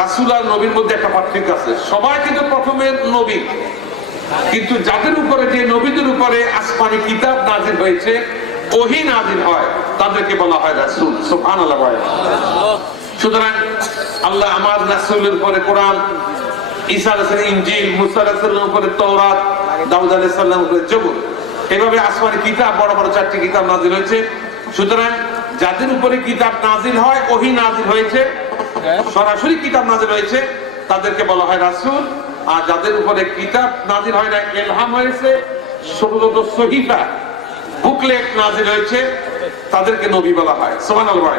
রাসূল আর নবীর মধ্যে একটা পার্থক্য আছে। সবাই কিন্তু প্রথমে নবী, কিন্তু যাদের উপরে, যে নবীদের উপরে আসমানি কিতাব নাজিল হয়েছে, ওহী নাজিল হয়, তাদেরকে বলা হয় রাসূল। সুবহানাল্লাহ। সুতরাং আল্লাহ আমার রাসূলের উপরে কোরআন, ঈসা আলাইহিস সালাম ইনজিল, মুসা আলাইহিস সালামের উপরে তাওরাত, দাউদ আলাইহিস সালামের উপরে জবুর, এভাবে আসমানি কিতাব বড় বড় 4টি কিতাব নাজিল হয়েছে। সুতরাং যাদের উপরে কিতাব নাজিল হয়, ওহী নাজিল হয়েছে, সরাসরি কিতাব নাজিল হয়েছে, তাদেরকে বলা হয় রাসূল। আর যাদের উপরে কিতাব নাজিল হয় না, ইলহাম হয়েছে, ছোট সহিফা, বুকলেট নাজিল হয়েছে, তাদেরকে নবী বলা হয়। সুবহানাল্লাহ।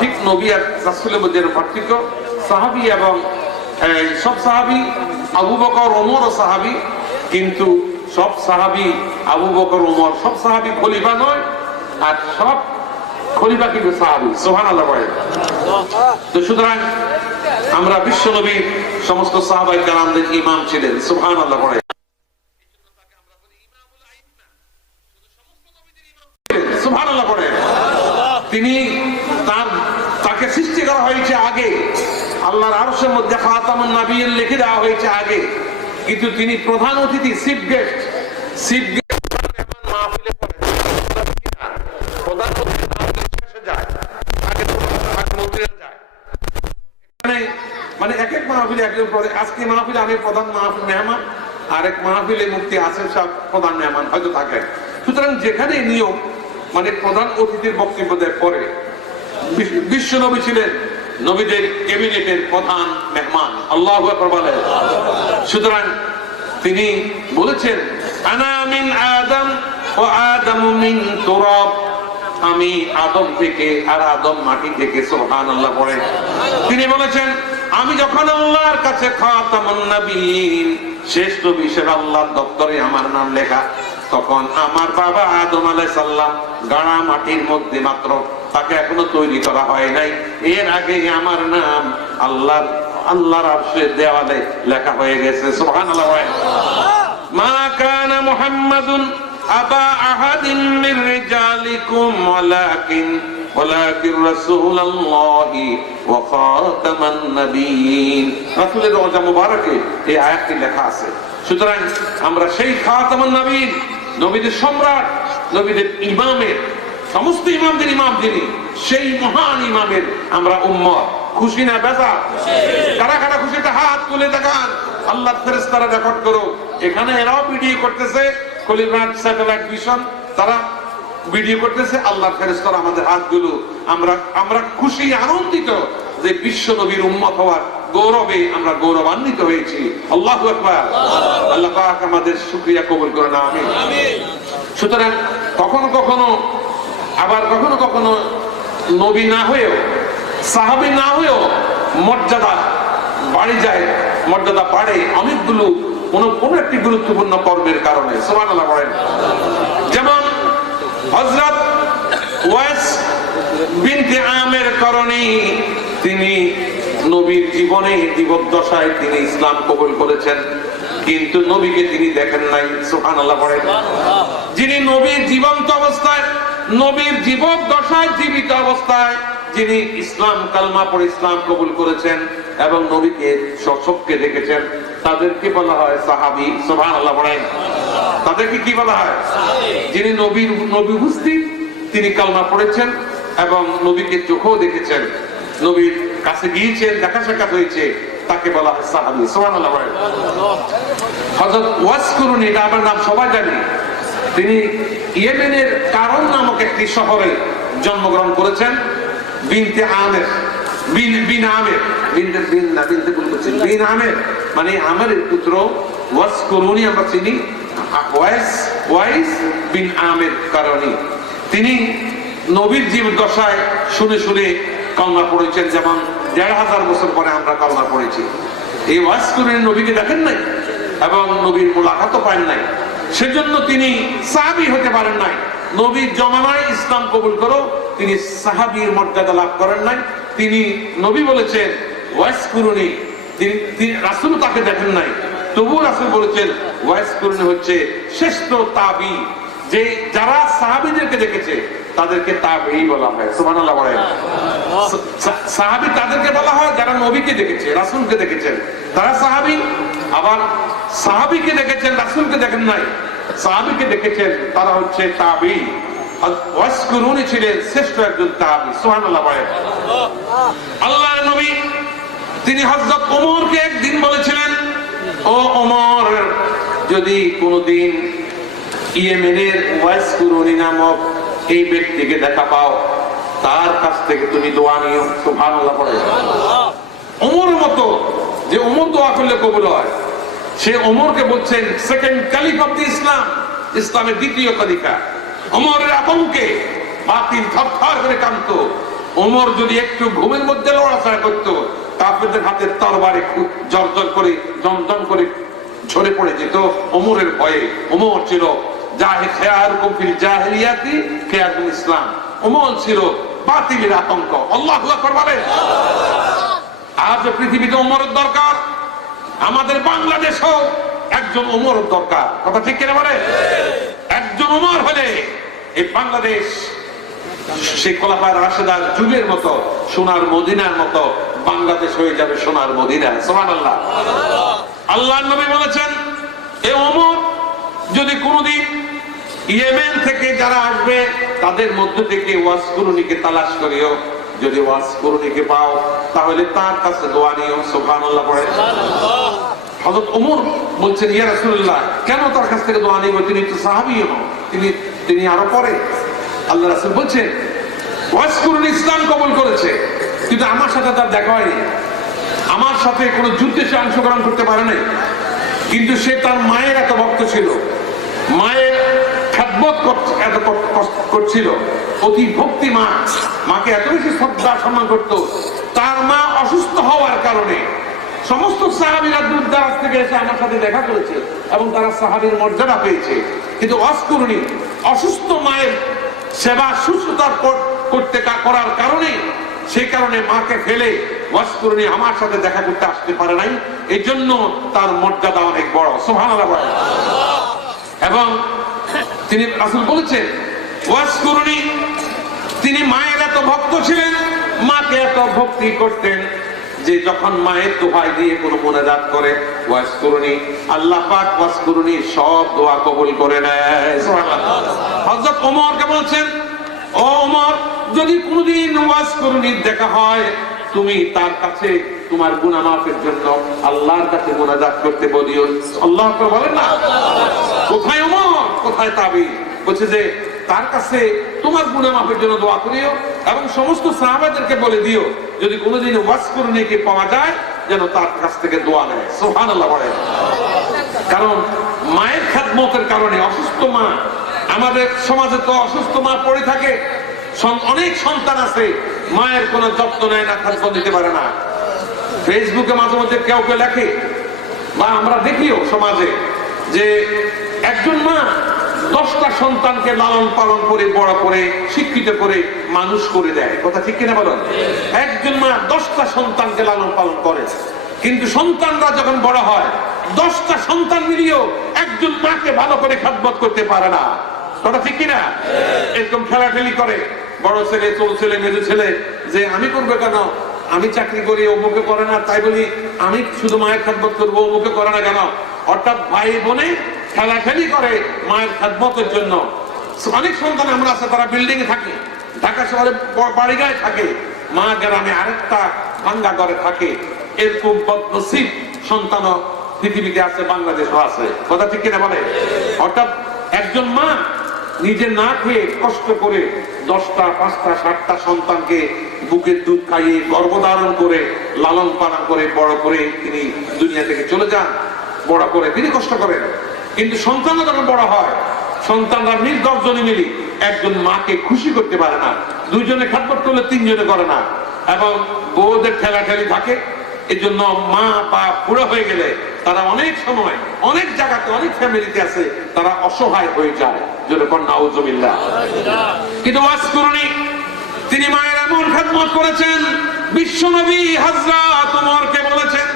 ঠিক নবী আর রাসূলের মধ্যে পার্থক্য। সাহাবী এবং সব সাহাবী, আবু বকর ওমরও সাহাবী, কিন্তু সব সাহাবী আবু বকর ওমর, সব সাহাবী খলিফা নয়, আর সব খলিফা কিন্তু সাহাবী। সুবহানাল্লাহ। তো সুতরাং আমরা বিশ্ব নবী সমস্ত সাহাবায়ে কেরামদের ইমাম ছিলেন। সুবহানাল্লাহ। সুবহানাল্লাহ। তিনি তাকে সৃষ্টি করা হয়েছে আগে, আল্লাহর আরশের মধ্যে খাতামুন নবিয়্যিন লিখে দেওয়া হয়েছে আগে, কিন্তু তিনি প্রধান অতিথি, চিফ গেস্ট। মাহফিলে পড়েন, প্রধান অতিথি মাহফিলে শেষে যায়, আগে মন্ত্রীরা যায়, মানে এক এক মাহফিলে একজন। আজকে মাহফিলে আমি প্রধান মেহমান, আরেক মাহফিলে মুফতি আসিফ সাহেব প্রধান মেহমান হয়তো থাকেন। সুতরাং যেখানে নিয়ম, মানে প্রধান অতিথির বক্তব্য দেওয়ার পরে বিশ্ব নবী ছিলেন নবীদের ক্যাবিনেটের প্রধান মেহমান। আল্লাহু আকবার বলেন। সুতরাং তিনি বলেছেন, আনা মিন আদম ওয়া আদামু মিন তুরাব, আমি আদম থেকে আর আদম মাটি থেকে। সুবহানাল্লাহ পড়েন। তিনি বলেছেন, আমি যখন আল্লাহর কাছে খাতামুন নবিয়্যিন, শেষ নবী হিসেবে আল্লাহর দপ্তরে আমার নাম লেখা, তখন আমার বাবা আদম আলাইহিস সালাম গাড়া মাটির মধ্যে মাত্র, তাকে এখনো তৈরি করা হয় নাই। এর আগে আমার নাম আল্লাহর আরশের দেওয়ালে লেখা হয়ে গেছে। সুবহানাল্লাহ। মা কানা মুহাম্মাদুন আবা আহাদিন মির রিজালিকুম ওয়ালাকিন রাসূলুল্লাহি ওয়া খাতামান নবিয়্যিন। রাসূলের রওজা মুবারকে এই আয়াতটি লেখা আছে। সুতরাং আমরা সেই খাতামুন নবিয়্যিন, নবীদের সম্রাট, নবীদের ইমামের, সমস্ত ইমামদের ইমাম যিনি, সেই মহান ইমামের আমরা উম্মত। খুশি না বেজা? কারা কারা খুশিতে হাত তুলে দেখান। আল্লাহর ফেরেশতারা রেকর্ড করো। এখানে এরাও ভিডিও করতেছে, খলিফাত স্যাটেলাইট মিশন, তারা ভিডিও করতেছে। আল্লাহর ফেরেশতারা আমাদের হাতগুলো, আমরা খুশি, আনন্দিত যে বিশ্ব নবীর উম্মত হওয়ার গৌরবে আমরা গৌরবান্বিত হয়েছি। আল্লাহু আকবার। আল্লাহ পাক আমাদের শুকরিয়া কবুল করেন। আমিন। সুতরাং কখনো কখনো, আবার কখনো কখনো নবী না হয়েও, সাহাবী না হয়েও মর্যাদা বাড়ি যায়, মর্যাদা বাড়ে অনেকগুলো কোন একটি গুরুত্বপূর্ণ কর্মের কারণে। সুবহানাল্লাহ বলেন। যেমন হযরত ওয়াইস বিনতে আমের কারণে তিনি নবীর জীবনে, জীবদ্দশায় তিনি ইসলাম কবুল করেছেন, কিন্তু নবীকে তিনি দেখেন নাই। সুবহানাল্লাহ বলেন। যিনি নবীর জীবন্ত অবস্থায়, নবীর জীবদ্দশায়, জীবিত অবস্থায় যিনি ইসলাম কালমা পড়ে ইসলাম কবুল করেছেন এবং নবীকে সচক্ষে দেখেছেন, তাদেরকে বলা হয় সাহাবী। সুবহানাল্লাহ বলেন। তাদেরকে কি বলা হয়? যিনি নবী উপস্থিত, তিনি কালমা পড়েছেন এবং নবীকে চোখেও দেখেছেন, নবীর কাছে গিয়েছেন, দেখা সাক্ষাৎ হয়েছে, তাকে বলা হয় সাহাবী। সুবহানাল্লাহ বলেন। হযরত ওয়াস কুরুনি, এটা আমার নাম সবাই জানি, তিনি ইয়েমেনের কারণ নামক একটি শহরে জন্মগ্রহণ করেছেন। বিনতে আমের, বিন আমের, বিন আমের মানে আমেরের পুত্র। ওয়াস কুরুনি আমরা চিনি, ওয়াইস বিন আমের কারণে তিনি নবীর জীবদ্দশায় শুনে শুনে কালমা পড়েছেন। যেমন ১৫০০ বছর পরে আমরা কালমা পড়েছি। এই ওয়াস কুরুনি নবীকে দেখেন নাই এবং নবীর মুলাকাতও পান নাই, সেজন্য তিনি সাহাবী হতে পারেন নাই। নবীর জমানায় ইসলাম কবুল করো, তিনি সাহাবীর মর্যাদা লাভ করেন নাই। তিনি নবী বলেছেন ওয়াইস কুরুনি, তিনি রাসূল তাকে দেখেন নাই, তবুও রাসূল বলেছেন ওয়াইস কুরুনি হচ্ছে শ্রেষ্ঠ তাবী, যে যারা সাহাবীদেরকে দেখেছে তাদেরকে তাবেঈ বলা হয়। সুবহানাল্লাহ বলেন। সাহাবী তাদেরকে বলা হয় যারা নবীকে দেখেছে, রাসূলকে দেখেছেন, তারা সাহাবী। আবার সাহাবীকে দেখেছেন, রাসূলকে দেখেন নাই, সাহাবীকে দেখেছেন, তারা হচ্ছে তাবেঈ। ওয়াসকুরুনি ছিলেন শ্রেষ্ঠ একজন তাবেঈ। সুবহানাল্লাহ বলেন। আল্লাহর নবী তিনি হযরত ওমরকে একদিন বলেছিলেন, ও ওমর, যদি কোনদিন ইয়েমেনের ওয়াসকুরুনি নামক এই ব্যক্তিকে দেখা পাও, তার কাছ থেকে তুমি দোয়া নিও। সুবহানাল্লাহ বলেন। ওমরের মতো যে ওমর দোয়া করলে কবুল হয়, সে ওমরকে বলছেন সেকেন্ড ক্যালিফ অফ দি ইসলাম, ইসলামের দ্বিতীয় খলিফা। ওমরের আতঙ্কে বাতিল থরথর করে কাঁপতো। ওমর যদি একটু ঘুমের মধ্যে লড়াচড়া করতো, কাফেরদের হাতের তরবারে জর্জর করে জমজম করে ঝরে পড়ে যেত ওমরের ভয়ে। ওমর ছিল খেয়ারুকুম ফিল জাহিলিয়াতি খেয়ারুকুম ইসলাম। ওমর ছিল বাতিলের আতঙ্ক। আল্লাহু আকবার বলেন। আজ পৃথিবীতে ওমরের দরকার, আমাদের বাংলাদেশেও একজন ওমরের দরকার। কথা ঠিক কিনা বলে? একজন ওমর হলে এই বাংলাদেশ সেই খোলাফায়ে রাশেদার যুগের মতো সোনার মদিনার মতো বাংলাদেশ হয়ে যাবে সোনার মদিনা। সুবহানাল্লাহ। আল্লাহর নবী বলেছেন, এ ওমর, যদি কোনদিন ইয়েমেন থেকে যারা আসবে তাদের মধ্য থেকে ওয়াসকুরুনিকে তালাশ করিও, যদি ওয়াসকুরুনিকে পাও তাহলে তার কাছে দোয়া নিও। সুবহানাল্লাহ পড়ে। হযরত ওমর বলছেন, ইয়া রাসূলুল্লাহ, কেন তার কাছ থেকে দোয়া নিব? তিনি তো সাহাবীও, তিনি আরো পরে। আল্লাহ রাসূল বলছেন, ওয়াসকুরুনি ইসলাম কবুল করেছে, কিন্তু আমার সাথে তার দেখা হয়নি, আমার সাথে কোনো যুদ্ধে সে অংশগ্রহণ করতে পারে নাই, কিন্তু সে তার মায়ের এত ভক্ত ছিল, মায়ের খেদমত এত করছিল, অতি ভক্তি মা, মাকে এত বেশি শ্রদ্ধা সম্মান করত। তার মা অসুস্থ হওয়ার কারণে সমস্ত সাহাবীরা দূর দারাজ থেকে এসে আমার সাথে দেখা করেছে এবং তারা সাহাবীর মর্যাদা পেয়েছে। কিন্তু ওয়াসকুরুনি অসুস্থ মায়ের সেবা সুস্থতার করার কারণে, সেই কারণে মাকে ফেলে ওয়াসকুরুনি আমার সাথে দেখা করতে আসতে পারে নাই। এই জন্য তার মর্যাদা অনেক বড়। সুবহানাল্লাহ। এবং তিনি রাসূল বলেছেন, ওয়াসকুরুনি, তিনি মায়ের এত ভক্ত ছিলেন, মাকে এত ভক্তি করতেন যে যখন মায়ের দোহাই দিয়ে কোনো মুনাজাত করে ওয়াসকুরুনি, আল্লাহ পাক ওয়াসকুরুনি সব দোয়া কবুল করে নেয়। সুবহানাল্লাহ। হযরত ওমরকে বলছেন, ও ওমর, যদি কোনদিন ওয়াসকুরুনির দেখা হয়, তুমি তার কাছে তোমার গুনাহ মাফের জন্য আল্লাহর কাছে মুনাজাত করতে বলিও। আল্লাহ তো বলেন না, কোথায় ওমর, কোথায় তাবেঈ? বলছে যে তার কাছে তোমার গুনাহ মাফের জন্য দোয়া করিও এবং সমস্ত সাহাবাদেরকে বলে দিও, যদি কোনোদিন ওয়াসকুরুনিকে পাওয়া যায় যেন তার কাছ থেকে দোয়া নেয়। সুবহানাল্লাহ বলেন। কারণ মায়ের খেদমতের কারণে অসুস্থ মা, আমাদের সমাজে তো অসুস্থ মা পড়ে থাকে, অনেক সন্তান আছে মায়ের কোনো যত্ন নেয় না, খেদমত দিতে পারে না। ফেসবুকে মাঝে মধ্যে কেউ কেউ লেখে বা আমরা দেখিও সমাজে যে একজন মা 10টা সন্তানকে লালন পালন করে বড় করে শিক্ষিত করে মানুষ করে দেয়। কথা ঠিক কিনা বলেন? একজন মা 10টা সন্তানকে লালন পালন করে, কিন্তু সন্তানরা যখন বড় হয় 10টা সন্তান মিলিয়েও একজন মাকে ভালো করে খেদমত করতে পারে না। কথা ঠিক কিনা? এরকম ঠেলাঠেলি করে বড় ছেলে, ছোট ছেলে, মেজো ছেলে, যে আমি করবো কেন, আমি চাকরি করি, অমুকে করে না, তাই বলি আমি শুধু মায়ের খেদমত করবো, অমুকে করে না কেন? অর্থাৎ ভাই বোনে ঠেলাঠেলি করে মায়ের খেদমতের জন্য। অনেক সন্তান আমরা আছে, তারা বিল্ডিং এ থাকে, ঢাকা শহরে বাড়ি গায়ে থাকে, মা গ্রামে আরেকটা ভাঙ্গা ঘরে থাকে। এরকম বদনসিব সন্তানও পৃথিবীতে আছে, বাংলাদেশও আছে। কথা ঠিক কিনা বলে? অর্থাৎ একজন মা নিজে না খেয়ে কষ্ট করে 10টা, 5টা, 7টা সন্তানকে বুকের দুধ খাইয়ে গর্ভধারণ করে লালন পালন করে বড় করে তিনি দুনিয়া থেকে চলে যান। বড় করে তিনি কষ্ট করেন, কিন্তু সন্তানরা যখন বড় হয়, সন্তানরা 10 জনে মিলি একজন মাকে খুশি করতে পারে না। 2 জনে খেদমত করলে 3 জনে করে না, এবং বউদের ঠেলাঠেলি থাকে। এই জন্য মা বা বুড়ো হয়ে গেলে তারা অনেক সময় অনেক জায়গাতে অনেক ফ্যামিলিতে আছে তারা অসহায় হয়ে যায়। যেরকম নাউজুবিল্লাহ। কিন্তু ওয়াসকুরুনি, তিনি মায়ের এমন খেদমত করেছেন, বিশ্বনবী হযরত ওমরকে বলেছেন,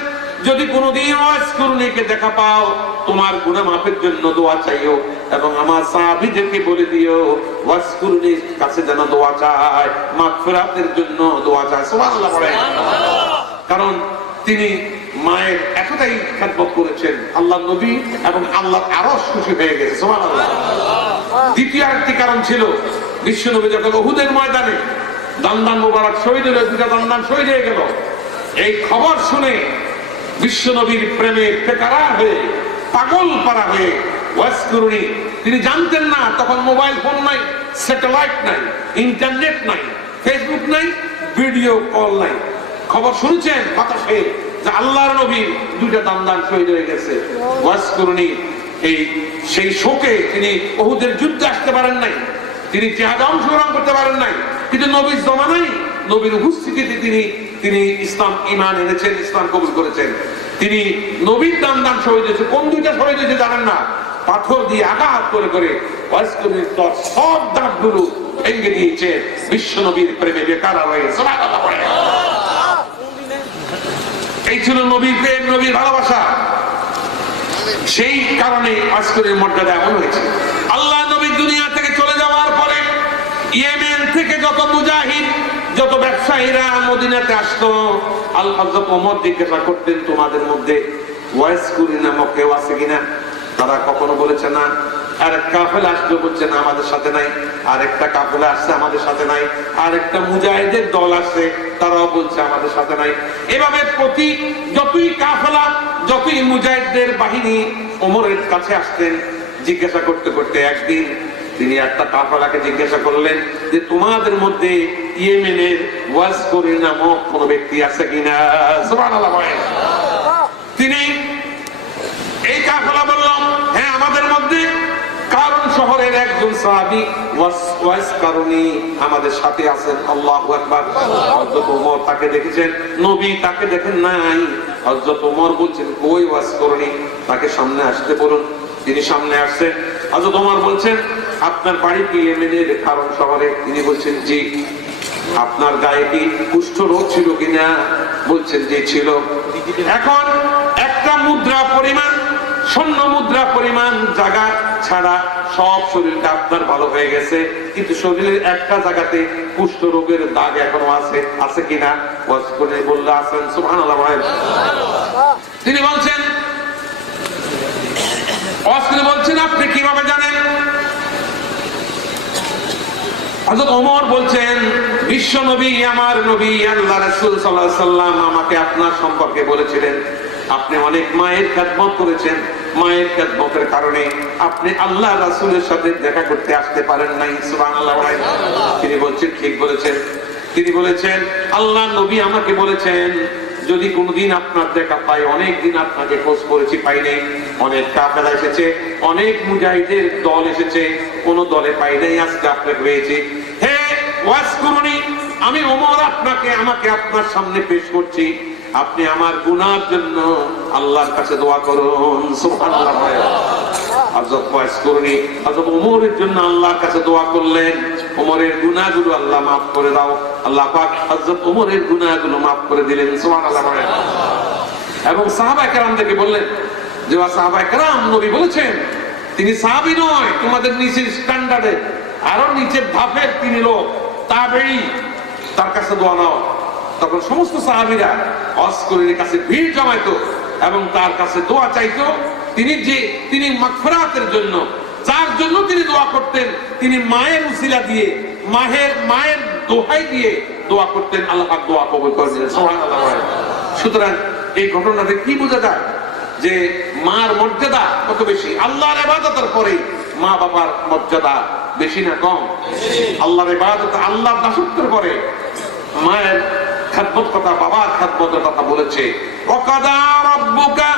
যদি কোনোদিন ওয়াজকুরুনিকে দেখা পাও তোমার গুনাহ মাফের জন্য দোয়া চাইও এবং আমার সাহাবীদেরকে বলে দিও ওয়াজকুরুনির কাছে যেন দোয়া চায়, মাগফিরাতের জন্য দোয়া চায়। সুবহানাল্লাহ বলেন। কারণ তিনি মায়ের এতটাই খেদমত করেছেন, আল্লাহ নবী এবং আল্লাহর আরশ খুশি হয়ে গেছে। সুবহানাল্লাহ। দ্বিতীয় আরেকটি কারণ ছিল, বিশ্ব নবী যখন উহুদের ময়দানে দান্দান মোবারক শহীদ হয়ে, দুটা দান্দান শহীদ হয়ে গেল, এই খবর শুনে বিশ্ব নবীর প্রেমে বেকারার হয়ে, পাগল পারা হয়ে ওয়াজকুরুনি, তিনি জানতেন না তখন মোবাইল ফোন নাই, স্যাটেলাইট নাই, ইন্টারনেট নাই, ফেসবুক নাই, ভিডিও কল নাই। খবর শুনছেন বাতাসে যে আল্লাহর নবীর দুইটা দান্দান শহীদ হয়ে গেছে। ওয়াজকুরুনি সেই শোকে তিনি উহুদের যুদ্ধে আসতে পারেন নাই, তিনি জিহাদে অংশগ্রহণ করতে পারেন নাই, কিন্তু নবীর জমানায় নবীর উপস্থিতিতে তিনি ইসলাম ঈমান এনেছেন, ইসলাম কবুল করেছেন। তিনি নবীর দান্দান শহীদ হয়েছে। কোন দুইটা শহীদ হয়েছে জানেন না? পাথর দিয়ে আঘাত করে করে ওয়াজকুরুনির সব দাঁতগুলো ভেঙে দিয়েছে। বিশ্ব নবীর প্রেমে বেকারা হয়ে গেছে। এই ছিল নবীর প্রেম, নবীর ভালোবাসা। সেই কারণে ওয়াজকুরুনির মর্যাদা এমন হয়েছে। আল্লাহ নবী দুনিয়া থেকে চলে যাওয়ার পরে ইয়েমেন থেকে যত মুজাহিদ, যত ব্যবসায়ীরা মদিনাতে আসতো, হযরত ওমর জিজ্ঞাসা করতেন তোমাদের মধ্যে ওয়াজকুরুনি নামক কেউ আছে কিনা? তারা কখনো বলেছে না। আরেক কাফেলা আসলো, বলছে না আমাদের সাথে নাই। আরেকটা কাফেলা আসছে, আমাদের সাথে নাই। আরেকটা মুজাহিদের দল আসছে, তারাও বলছে আমাদের সাথে নাই। এভাবে প্রতি যতই কাফেলা, যতই মুজাহিদদের বাহিনী ওমরের কাছে আসতেন, জিজ্ঞাসা করতে করতে একদিন তিনি একটা কাফেলাকে জিজ্ঞাসা করলেন যে তোমাদের মধ্যে ইয়েমেনের ওয়াজকুরুনি নামক কোন ব্যক্তি আছে কিনা? সুবহানাল্লাহ। তিনি এই কাফেলা বলল হ্যাঁ আমাদের মধ্যে কারণ শহরের একজন সাহাবী ওয়াজকুরুনি আমাদের সাথে আছেন। আল্লাহু আকবার। হযরত ওমর তাকে দেখেছেন, নবী তাকে দেখেন নাই। হযরত ওমর বলছেন কই ওয়াজকুরুনি, তাকে সামনে আসতে বলুন। তিনি সামনে আসছেন। হযরত ওমর বলছেন আপনার বাড়ি কি ইয়েমেনের কারণ শহরে? তিনি বলছেন জি। আপনার গায়ে কি কুষ্ঠ রোগ ছিল কিনা? বলছেন যে ছিল। এখন একটা মুদ্রা পরিমাণ, স্বর্ণ মুদ্রা পরিমাণ জায়গা ছাড়া সব শরীরটা আপনার ভালো হয়ে গেছে, কিন্তু শরীরের একটা জায়গাতে কুষ্ঠ রোগের দাগ এখনো আছে কিনা? ওয়াজকুরুনি বলল আছেন। সুবহানাল্লাহ। তিনি বলছেন, ওয়াজকুরুনি বলছেন আপনি কিভাবে জানেন? হযরত ওমর বলছেন বিশ্ব নবী, আমার নবী আল্লাহ রাসূল সাল্লাল্লাহু আলাইহি সাল্লাম আমাকে আপনার সম্পর্কে বলেছিলেন আপনি অনেক মায়ের খেদমত করেছেন, মায়ের খেদমতের কারণে আপনি আল্লাহ রাসূলের সাথে দেখা করতে আসতে পারেন নাই। সুবহানাল্লাহ। তিনি বলছেন ঠিক বলেছেন। তিনি বলেছেন আল্লাহ নবী আমাকে বলেছেন যদি কোনদিন আপনার দেখা পাই, অনেক দিন আপনাকে খোঁজ করেছি পাই নাই, অনেক কাফেলা এসেছে, অনেক মুজাহিদের দল এসেছে, কোন দলে পাই নাই, আজকে আপনাকে পেয়েছি। হে ওয়াজকুরুনি, আমি ওমর আমাকে আপনার সামনে পেশ করছি, আপনি আমার গুনার জন্য আল্লাহর কাছে দোয়া করুন। সুবহানাল্লাহ। হযরত ওয়াজকুরুনি হযরত ওমরের জন্য আল্লাহর কাছে দোয়া করলেন, ওমরের গুনাহগুলো আল্লাহ মাফ করে দাও। আল্লাহ পাক হযরত ওমরের গুনাহগুলো মাফ করে দিলেন। সুবহানাল্লাহ। এবং সাহাবায়ে কেরামদেরকে বললেন যে সাহাবায়ে কেরাম, নবী বলেছেন তিনি সাহাবী নয়, তোমাদের নিচের স্ট্যান্ডার্ডে আরো নিচের ধাপের তিনি লোক, তাবেঈ, তার কাছে দোয়া নাও। তখন সমস্ত সাহাবীরা ওয়াজকুরুনির কাছে ভিড় জমাইতো এবং তার কাছে দোয়া চাইতো। তিনি মাগফিরাতের জন্য, যার জন্য তিনি দোয়া করতেন, তিনি মায়ের উসিলা দিয়ে, মায়ের দোহাই দিয়ে দোয়া করতেন, আল্লাহ পাক দোয়া কবুল করে দিলেন। সুবহানাল্লাহ। সুতরাং এই ঘটনাতে কি বোঝা যায় যে মার মর্যাদা কত বেশি। আল্লাহর ইবাদতের পরে মা বাবার মর্যাদা বেশি না কম? আল্লাহর ইবাদত, আল্লাহর দাসত্বের পরে মায়ের খেদমত কথা, বাবার খেদমতের কথা বলেছে। ওয়াকাদা রাব্বুকা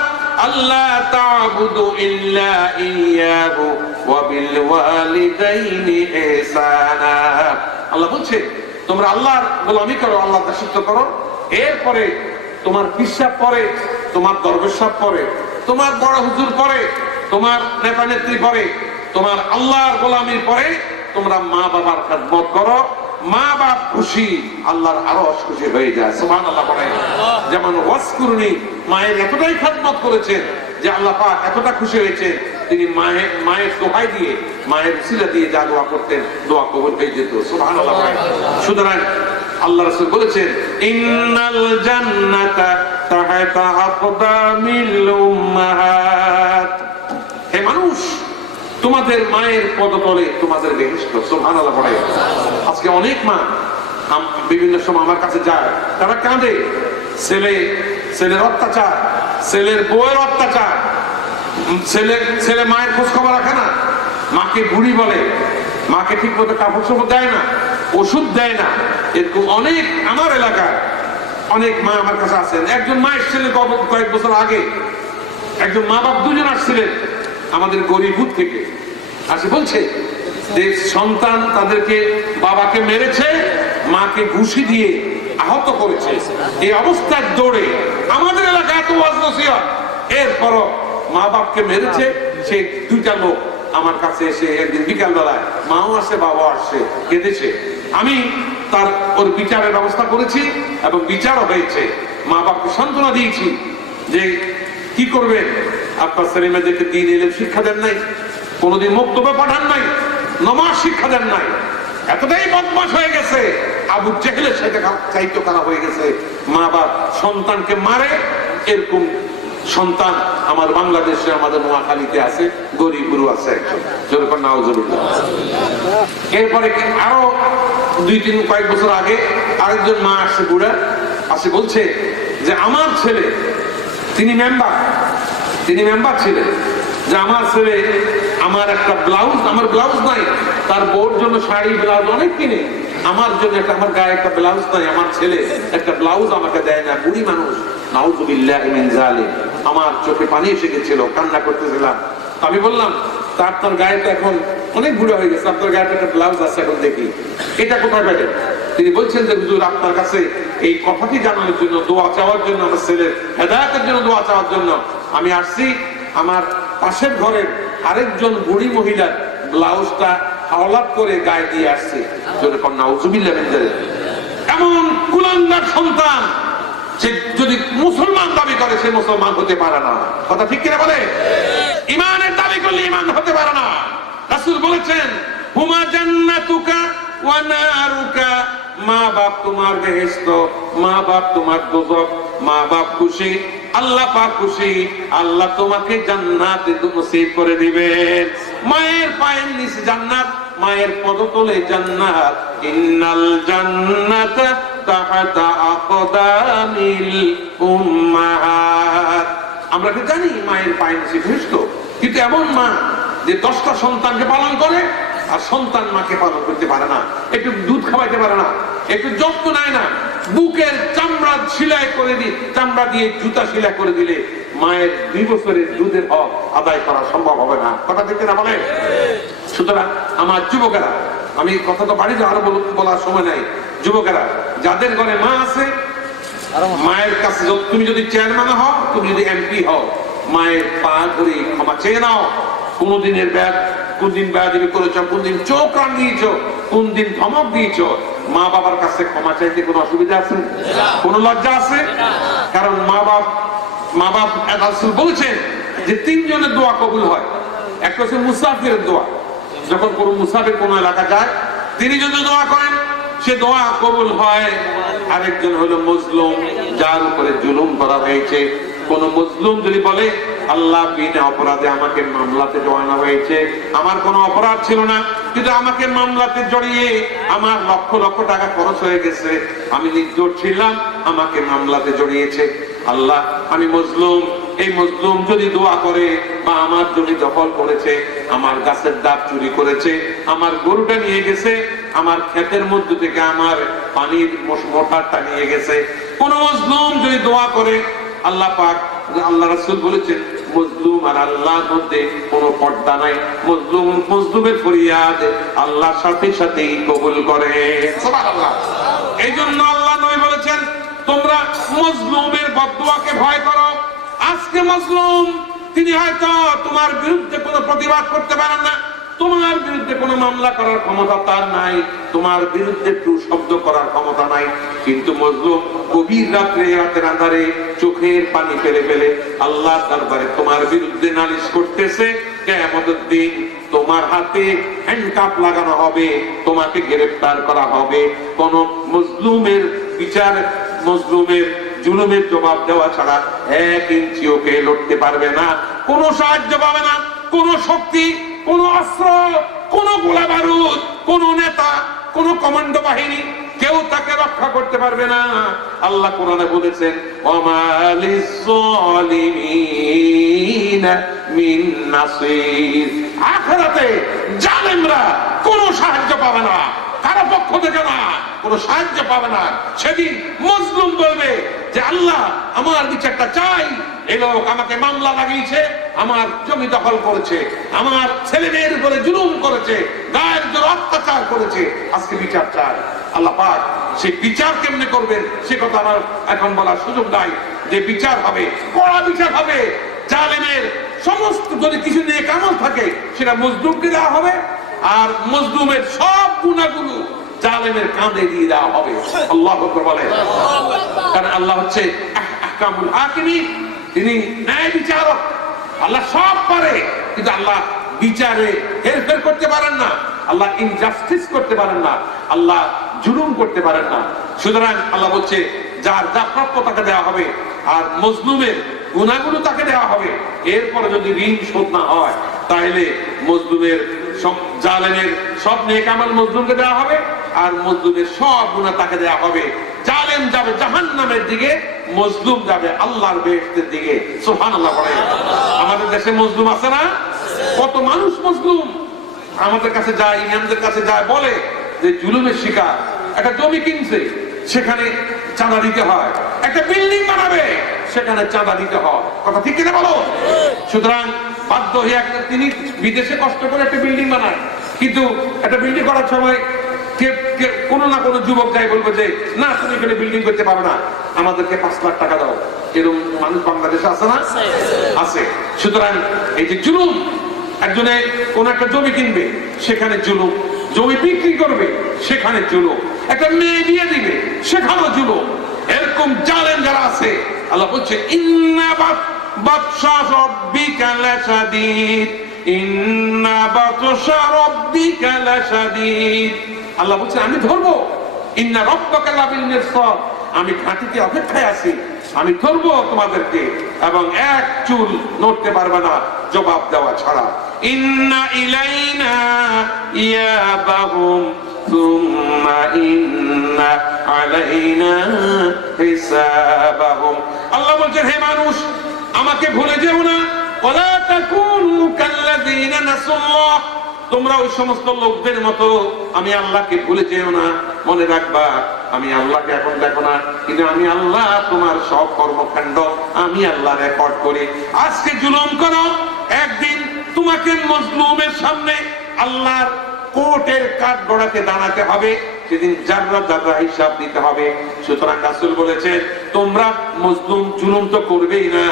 আল্লা তা'বুদু ইল্লা ইয়্যাহু ওয়া বিল ওয়ালিদাইনি ইহসানা। আল্লাহ বলছে তোমরা আল্লাহর গোলামি করো, আল্লাহর দাসত্ব করো, এরপরে তোমার পিসাব পরে, তোমার দরবেশ সাহেব পরে, তোমার বড় হুজুর পরে, তোমার নেতা নেত্রী পরে, তোমার আল্লাহর গোলামির পরে তোমরা মা বাবার খেদমত করো। মা বাপ খুশি, আল্লাহর আরশ খুশি হয়ে যায়। সুবহানাল্লাহ বলেন। যেমন ওয়াসকুরনি, মায়ের এতটাই খেদমত করেছেন যে আল্লাহ পাক এতটা খুশি হয়েছে, তিনি মায়ের দোহাই দিয়ে, মায়ের উসিলা দিয়ে যা দোয়া করতেন, দোয়া কবুল হয়ে যেত। সুবহানাল্লাহ বলেন। সুতরাং আল্লাহ রাসূল বলেছেন, ইন্নাল জান্নাতা তাহতা আকদামিল উম্মাহাত। হে মানুষ, তোমাদের মায়ের পদতলে তোমাদের বেহেশত। সুবহানাল্লাহ বলেন। আজকে অনেক মা বিভিন্ন সময় আমার কাছে যায়, তারা কাঁদে, ছেলের অত্যাচার, ছেলের বউয়ের অত্যাচার, ছেলে মায়ের খোঁজ খবর রাখে না, মাকে বুড়ি বলে, মাকে ঠিক মতো কাপড় চোপড় দেয় না, ওষুধ দেয় না। এরকম অনেক আমার এলাকার অনেক মা আমার কাছে আসেন। একজন মা এসেছিলেন কয়েক বছর আগে, একজন মা বাপ দুজন আসছিলেন আমাদের গরিবপুর থেকে, আসে বলছে যে সন্তান তাদেরকে বাবাকে মেরেছে, মাকে ঘুষি দিয়ে আহত করেছে। এই অবস্থার দৌড়ে আমাদের এলাকায় এত ওয়াজ নসিহত, এরপরও মা বাপকে মেরেছে। সে দুইটা লোক আমার কাছে এসে একদিন বিকাল বেলায়, মাও আসে বাবাও আসছে, কেঁদেছে। আমি ওর বিচারের ব্যবস্থা করেছি এবং বিচারও হয়েছে। মা বাপকে সান্ত্বনা দিয়েছি যে কি করবেন, আপনার ছেলে মেয়েদেরকে দিন এলেম শিক্ষা দেন নাই, কোনোদিন মক্তবে পাঠান নাই, নামাজ শিক্ষা দেন নাই, এতটাই বদমাশ হয়ে গেছে, আবু জেহেলের সাথে চাইতে খারাপ হয়ে গেছে। মা বাপ সন্তানকে মারে, এরকম সন্তান আমার বাংলাদেশে, আমাদের নোয়াখালীতে আছে, গরিবগুরু আছে একজন, যেরকম নাউজুবিল্লাহ। এরপরে আরো কয়েক বছর আগে আরেকজন মা আসছে, বুড়া আসে, বলছে যে আমার ছেলে, তিনি মেম্বার ছিলেন, যে আমার ছেলে, আমার একটা ব্লাউজ, আমার ব্লাউজ নাই, তার বউর জন্য শাড়ি ব্লাউজ অনেক কিনে, আমার জন্য আমার গায়ে একটা ব্লাউজ নাই, আমার ছেলে একটা ব্লাউজ আমাকে দেয় না। বুড়ি মানুষ, নাউযুবিল্লাহি মিন যালিক। আমার চোখে পানি এসে গেছিল, কান্না করতেছিলাম। আমি বললাম, আপনার গায়ে তো এখন অনেক বুড়ো হয়ে গেছে, আপনার গায়ে একটা ব্লাউজ আছে, এখন দেখি এটা কোথায় পেলেন? তিনি বলছেন যে হুজুর, আপনার কাছে এই কথাটি জানানোর জন্য, দোয়া চাওয়ার জন্য, আমার ছেলের হেদায়েতের জন্য দোয়া চাওয়ার জন্য আমি আসছি। আমার পাশের ঘরের আরেকজন বুড়ি মহিলার ব্লাউজটা হাওলাত করে গায়ে দিয়ে আসছে। নাউযুবিল্লাহি মিন যালিক। এমন কুলাঙ্গার সন্তান, সে যদি মুসলমান দাবি করে, সে মুসলমান হতে পারে না। কথা ঠিক কিনা বলে? ইমানের দাবি করলে ইমান হতে পারে না। রাসূল বলেছেন, হুমা জান্নাতুকা ওয়া নারুকা। মা বাপ তোমার বেহেশত, মা বাপ তোমার দোজখ। মা বাপ খুশি, আল্লাহ পাক খুশি, আল্লাহ তোমাকে জান্নাত নসিব করে দিবেন। মায়ের পায়ের নিচে জান্নাত, মায়ের পদতলে জান্নাত। ইন্নাল জান্নাতা তাহতা আকদামিল উম্মাহাত। আমরা কি জানি মায়ের পায়ের নিচে বেহেশত, কিন্তু এমন মা যে 10টা সন্তানকে পালন করে, আর সন্তান মাকে পালন করতে পারে না, একটু দুধ খাওয়াইতে পারে না, একটু যত্ন নেয় না, বুকের চামড়া সেলাই করে দিয়ে, চামড়া দিয়ে জুতা সেলাই করে দিলে মায়ের 2 বছরের দুধের হক আদায় করা সম্ভব হবে না। কথা দেখতে না বলে? সুতরাং আমার যুবকেরা, আমি কথা তো বাড়িতে আরো বলার সময় নাই, যুবকেরা যাদের ঘরে মা আছে, মায়ের কাছে তুমি যদি চেয়ারম্যান হও, তুমি যদি এমপি হও, মায়ের পা ধরে ক্ষমা চেয়ে নাও। কোনদিন বেয়াদবি করেছ, কোনদিন চোখ রাঙিয়েছ, কোনদিন ধমক দিয়েছ, মা বাবার কাছে ক্ষমা চাইতে কোনো অসুবিধা আছে? কোনো লজ্জা আছে? কারণ মা বাপ রাসূল বলছেন যে 3 জনের দোয়া কবুল হয়। একটা হচ্ছে মুসাফিরের দোয়া, যখন কোন মুসাফির কোন এলাকা যায়, তিনি যদি দোয়া করেন, সে দোয়া কবুল হয়। আরেকজন হলো মজলুম, যার উপরে জুলুম করা হয়েছে। কোন মজলুম যদি বলে, আল্লাহ বিনা অপরাধে আমাকে মামলাতে জড়ানো হয়েছে, আমার কোনো অপরাধ ছিল না, কিন্তু আমাকে মামলাতে জড়িয়ে আমার লক্ষ লক্ষ টাকা খরচ হয়ে গেছে, আমি নির্দোষ ছিলাম, আমাকে মামলাতে জড়িয়েছে। আল্লাহ, আমি মজলুম, এই মজলুম যদি দোয়া করে, বা আমার জমি দখল করেছে, আমার গাছের ডাব চুরি করেছে, আমার গরুটা নিয়ে গেছে, আমার ক্ষেতের মধ্যে থেকে আমার পানির মোটরটা নিয়ে গেছে, কোন মজলুম যদি দোয়া করে, আল্লাহ পাক, আল্লাহ রাসূল বলেছেন, মজলুম আর আল্লাহর মধ্যে কোনো পর্দা নাই। মজলুমের ফরিয়াদ আল্লাহর সাথে সাথেই কবুল করে। সুবহানাল্লাহ। এইজন্য আল্লাহ নবী বলেছেন, তোমরা মজলুমের বদদুয়াকে ভয় করো। আজকে মজলুম, তিনি হয়তো তোমার বিরুদ্ধে কোনো প্রতিবাদ করতে পারেন না, তোমার বিরুদ্ধে কোনো মামলা করার ক্ষমতা তার নাই, তোমার বিরুদ্ধে একটু শব্দ করার ক্ষমতা নাই। কিন্তু মজলুম গভীর রাত্রে, রাতের আঁধারে চোখের পানি ফেলে ফেলে আল্লাহ দরবারে তোমার বিরুদ্ধে নালিশ করতেছে। কিয়ামতের দিন তোমার হাতে হ্যান্ডকাপ লাগানো হবে, তোমাকে গ্রেফতার করা হবে। কোন মজলুমের বিচার, মজলুমের জুলুমের জবাব দেওয়া ছাড়া 1 ইঞ্চিও কে লড়তে পারবে না, কোনো সাহায্য পাবে না, কোন শক্তি, কোন অস্ত্র, কোন গোলা বারুদ, কোন নেতা, কোন কমান্ডো বাহিনী কেউ তাকে রক্ষা করতে পারবে না। আল্লাহ কোরআনে বলেছেন, ওয়ামালিজ জালিমিনা মিন নাসির। আখিরাতে জালেমরা কোনো সাহায্য পাবে না, কারো পক্ষ থেকে না, কোনো সাহায্য পাবে না। সেদিন মজলুম বলবে যে আল্লাহ আমার বিচারটা চাই, এই লোক আমাকে মামলা লাগিয়েছে, আমার জমি দখল করেছে, আমার ছেলে মেয়ের উপরে জুলুম করেছে, গায়ের জোর অত্যাচার করেছে, আজকে বিচার চাই। আল্লাহ পাক সেই বিচার কেমনে করবেন সে কথা আমার এখন বলার সুযোগ নাই। যে বিচার হবে, কড়া বিচার হবে। জালেমের সমস্ত যদি কিছু নিয়ে কামাল থাকে সেটা মজলুমকে দেওয়া হবে, আর মজলুমের সব গুনাহগুলো জালেমের কাঁধে দিয়ে দেওয়া হবে। আল্লাহু আকবার বলেন। কারণ আল্লাহ হচ্ছে আহকামুল হাকিমিন, তিনি ন্যায় বিচারক। আল্লাহ সব পারে, কিন্তু আল্লাহ বিচারে হেরফের করতে পারেন না, আল্লাহ ইনজাস্টিস করতে পারেন না, আল্লাহ জুলুম করতে পারেন না। সুতরাং আল্লাহ বলছে যার যা প্রাপ্য তাকে দেওয়া হবে, আর মজলুমের গুনাহগুলো তাকে দেওয়া হবে। এরপরে যদি ঋণ শোধ না হয় তাহলে মজলুমের জালেমের সব নেক আমল মজলুমকে দেওয়া হবে, আর মজলুমের সব গুনাহ তাকে দেওয়া হবে। জালেম যাবে জাহান্নামের দিকে, মজলুম যাবে আল্লাহর বেহেশতের দিকে। সুবহানাল্লাহ বলেন। আমাদের দেশে মজলুম আছে না? কত মানুষ মজলুম আমাদের কাছে যায়, ইমামদের কাছে যায়, বলে যে জুলুমের শিকার। একটা জমি কিনছে, সেখানে চাঁদা দিতে হয়। একটা বিল্ডিং বানাবে, সেখানে চাঁদা দিতে হয়। কথা ঠিক কিনা বলো? সুতরাং বাধ্য হয়ে তিনি বিদেশে কষ্ট করে একটা বিল্ডিং বানায়, কিন্তু একটা বিল্ডিং করার সময় কোনো না কোনো যুবক যাই বলবো যে না, তুমি এখানে বিল্ডিং করতে পারো না, আমাদেরকে 5 লাখ টাকা দাও। এরকম মানুষ বাংলাদেশে আছে না? আছে। সুতরাং এই যে জুলুম, একজনে কোন একটা জমি কিনবে, সেখানে জুলুম, জমি বিক্রি করবে, সেখানে জুলুম, একটা মেয়ে বিয়ে দিবে, সেখানেও জুলুম। এরকম জালেম যারা আছে, আল্লাহ বলছে ইন্না বাতশা রাব্বিকা লাশাদীদ, ইন্না বাতশা রাব্বিকা লাশাদীদ। আল্লাহ বলছে আমি ধরবো। ইন্না রাব্বাকা লাবিল মিরসাদ, আমি ঘাঁটিতে অপেক্ষায় আছি, আমি ধরবো তোমাদেরকে, এবং এক চুল নড়তে পারবে না জবাব দেওয়া ছাড়া। ইন্না ইলাইনা ইয়াবাহুম সুম্মা ইন্না আলাইনা হিসাবাহুম। আল্লাহ বলছেন হে মানুষ, আমাকে ভুলে যেও না, ওয়ালা তাকুনু কাল্লাযীনা নাসুল্লাহ, তোমরা ওই সমস্ত লোকদের মতো আমি আল্লাহকে ভুলে যেও না। মনে রাখবা আমি আল্লাহকে এখন দেখো না, কিন্তু আমি আল্লাহ তোমার সব কর্মকাণ্ড আমি আল্লাহ রেকর্ড করি। আজকে জুলুম করো, একদিন তোমাকে মজলুমের সামনে আল্লাহর কোর্টের কাঠগড়াতে দাঁড়াতে হবে, সেদিন জাররা জাররা হিসাব দিতে হবে। সুতরাং রাসূল বলেছেন তোমরা মজলুম জুলুম তো করবেই না,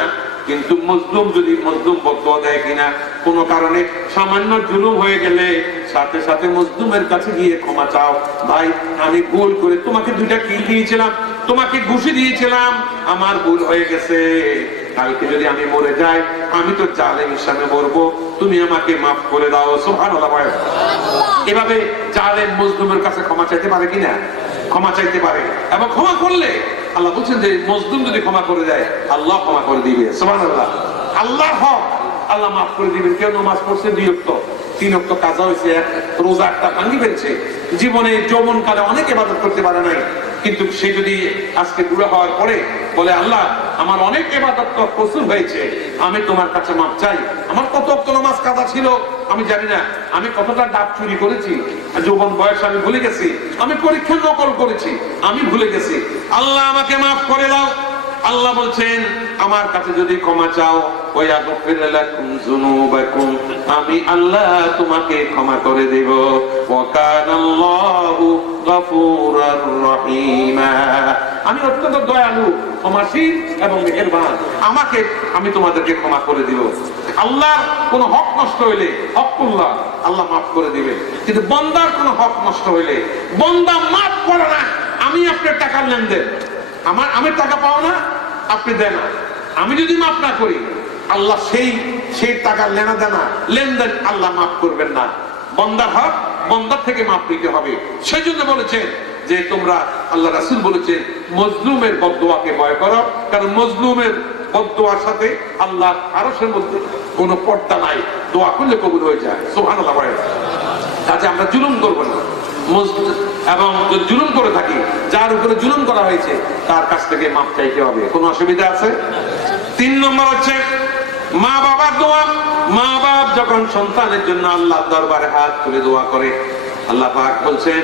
কিন্তু মজলুম যদি মজলুম বদয়া দেয় কিনা, কোন কারণে সামান্য জুলুম হয়ে গেলে সাথে সাথে মজলুমের কাছে গিয়ে ক্ষমা চাও। ভাই আমি ভুল করে তোমাকে 2টা কিল দিয়েছিলাম, তোমাকে ঘুষি দিয়েছিলাম, আমার ভুল হয়ে গেছে, কালকে যদি আমি মরে যাই আমি তো জালেম হিসাবে মরবো, তুমি আমাকে মাফ করে দাও। সুবহানাল্লাহ। এভাবে জালেম মজলুমের কাছে ক্ষমা চাইতে পারে কিনা? ক্ষমা চাইতে পারে, এবং ক্ষমা করলে আল্লাহ বলছেন যে মজলুম যদি ক্ষমা করে দেয় আল্লাহ ক্ষমা করে দিবে। সুবহানাল্লাহ। আল্লাহ হক, আল্লাহ মাফ করে দিবেন। কেউ নামাজ পড়ছে 2 ওয়াক্ত, 3 ওয়াক্ত কাজা হয়েছে, রোজা একটা ভাঙি ফেলছে, জীবনে যৌবন কালে অনেক ইবাদত করতে পারে নাই, কিন্তু সে যদি আজকে বুড়া হওয়ার পরে বলে আল্লাহ আমার অনেক ইবাদত তো কসুর হয়েছে, আমি তোমার কাছে মাফ চাই, আমার কত ওয়াক্ত নামাজ কাজা ছিল আমি জানি না, আমি কতটা ডাব চুরি করেছি, যৌবন বয়স আমি ভুলে গেছি, আমি পরীক্ষা নকল করেছি, আমি ভুলে গেছি, আল্লাহ আমাকে মাফ করে দাও। আল্লাহ বলছেন আমার কাছে যদি ক্ষমা চাও, ওয়াগফির লাকুম যুনুবাকুম, আমি আল্লাহ তোমাকে ক্ষমা করে দেব। ওয়া কানাল্লাহু গফুরুর রহিমা, আমি অত্যন্ত দয়ালু, ক্ষমাশীল এবং মেহেরবান, আমাকে আমি তোমাদেরকে ক্ষমা করে দিব। আল্লাহর কোন হক নষ্ট হইলে হকুল্লাহ আল্লাহ মাফ করে দিবেন, কিন্তু বন্দার কোন হক নষ্ট হইলে বন্দা মাফ করে না। আমি আপনার টাকার লেনদেন, আমি টাকা পাও না, আপনি দেন না, আমি যদি মাফ না করি আল্লাহ সেই টাকার লেনা দেনা লেনদেন আল্লাহ মাফ করবেন না। বন্দার হক বন্দার থেকে মাফ নিতে হবে। সেই জন্য বলেছেন যে তোমরা, আল্লাহ রাসূল বলেছেন, মজলুমের বদদোয়াকে ভয় করো, কারণ মজলুমের বদদোয়ার সাথে আল্লাহ আরশের মধ্যে কোনো পর্দা নাই, দোয়া করলে কবুল হয়ে যায়। সুবহানাল্লাহ। কাজে আমরা জুলুম করবো না, এবং জুলুম করে থাকি, যার উপরে জুলুম করা হয়েছে তার কাছ থেকে মাপ চাইতে হবে। কোনো অসুবিধা আছে? 3 নম্বর হচ্ছে মা বাবার দোয়া। মা বাপ যখন সন্তানের জন্য আল্লাহর দরবারে হাত তুলে দোয়া করে, আল্লাহ পাক বলছেন,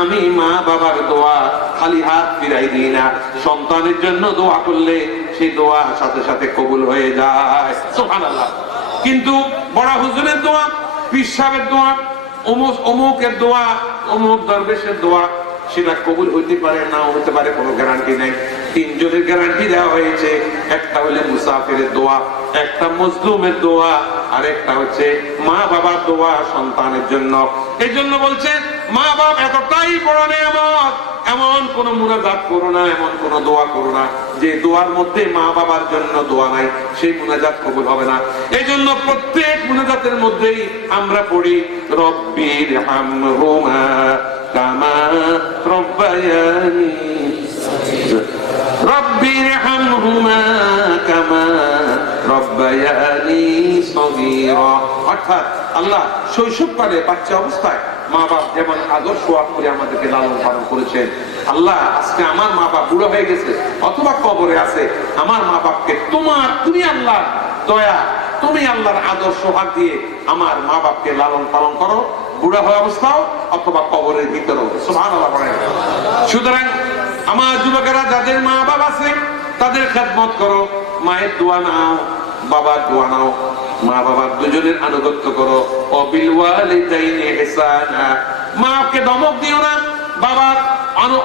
আমি মা বাবার দোয়া খালি হাত ফিরাই দিই না, সন্তানের জন্য দোয়া করলে সেই দোয়া সাথে সাথে কবুল হয়ে যায়। সুবহানাল্লাহ। কিন্তু বড় হুজুরের দোয়া, পীর সাহেবের দোয়া, অমুকের দোয়া, অমুক দরবেশের দোয়া, সেটা কবুল হইতে পারে না হতে পারে, কোনো গ্যারান্টি নাই। 3 জনের গ্যারান্টি দেওয়া হয়েছে, একটা হলে মুসাফিরের দোয়া, একটা মজলুমের দোয়া, আর একটা হচ্ছে মা বাবার দোয়া সন্তানের জন্য। এই জন্য বলছে মা বাপ এতটাই বড় নেয়ামত, এমন কোন মুনাজাত করো না, এমন কোন দোয়া করো না যে দোয়ার মধ্যে মা বাবার জন্য দোয়া নাই, সেই মুনাজাত কবুল হবে না। এই জন্য প্রত্যেক মুনাজাতের মধ্যেই আমরা পড়ি রব্বির হামহুমা কামা রব্বায়ানি, রব্বির হামহুমা কামা রব্বায়ানি সগীরা। অর্থাৎ আল্লাহ শৈশবকালে বাচ্চা অবস্থায় মা বাপ যেমন আদর্শ করে আমাদেরকে লালন পালন করেছেন, আল্লাহ আজকে আমার মা বাপ বুড়ো হয়ে গেছে অথবা কবরে আছে, আমার মা বাপকে তুমি আল্লাহ দয়া, তুমি আল্লাহর আদর্শ হাত দিয়ে আমার মা বাপকে লালন পালন করো, বুড়া হওয়া অবস্থাও অথবা কবরের ভিতরেও। সুবহানাল্লাহ। সুতরাং আমার যুবকেরা যাদের মা বাবা আছে তাদের খেদমত করো, মায়ের দোয়া নাও, বাবার দোয়া নাও, মা বাবার দুজনের আনুগত্য করো। ও বিল ওয়ালিদাইনি ইহসানা, মাকে ধমক দিও না, বাবার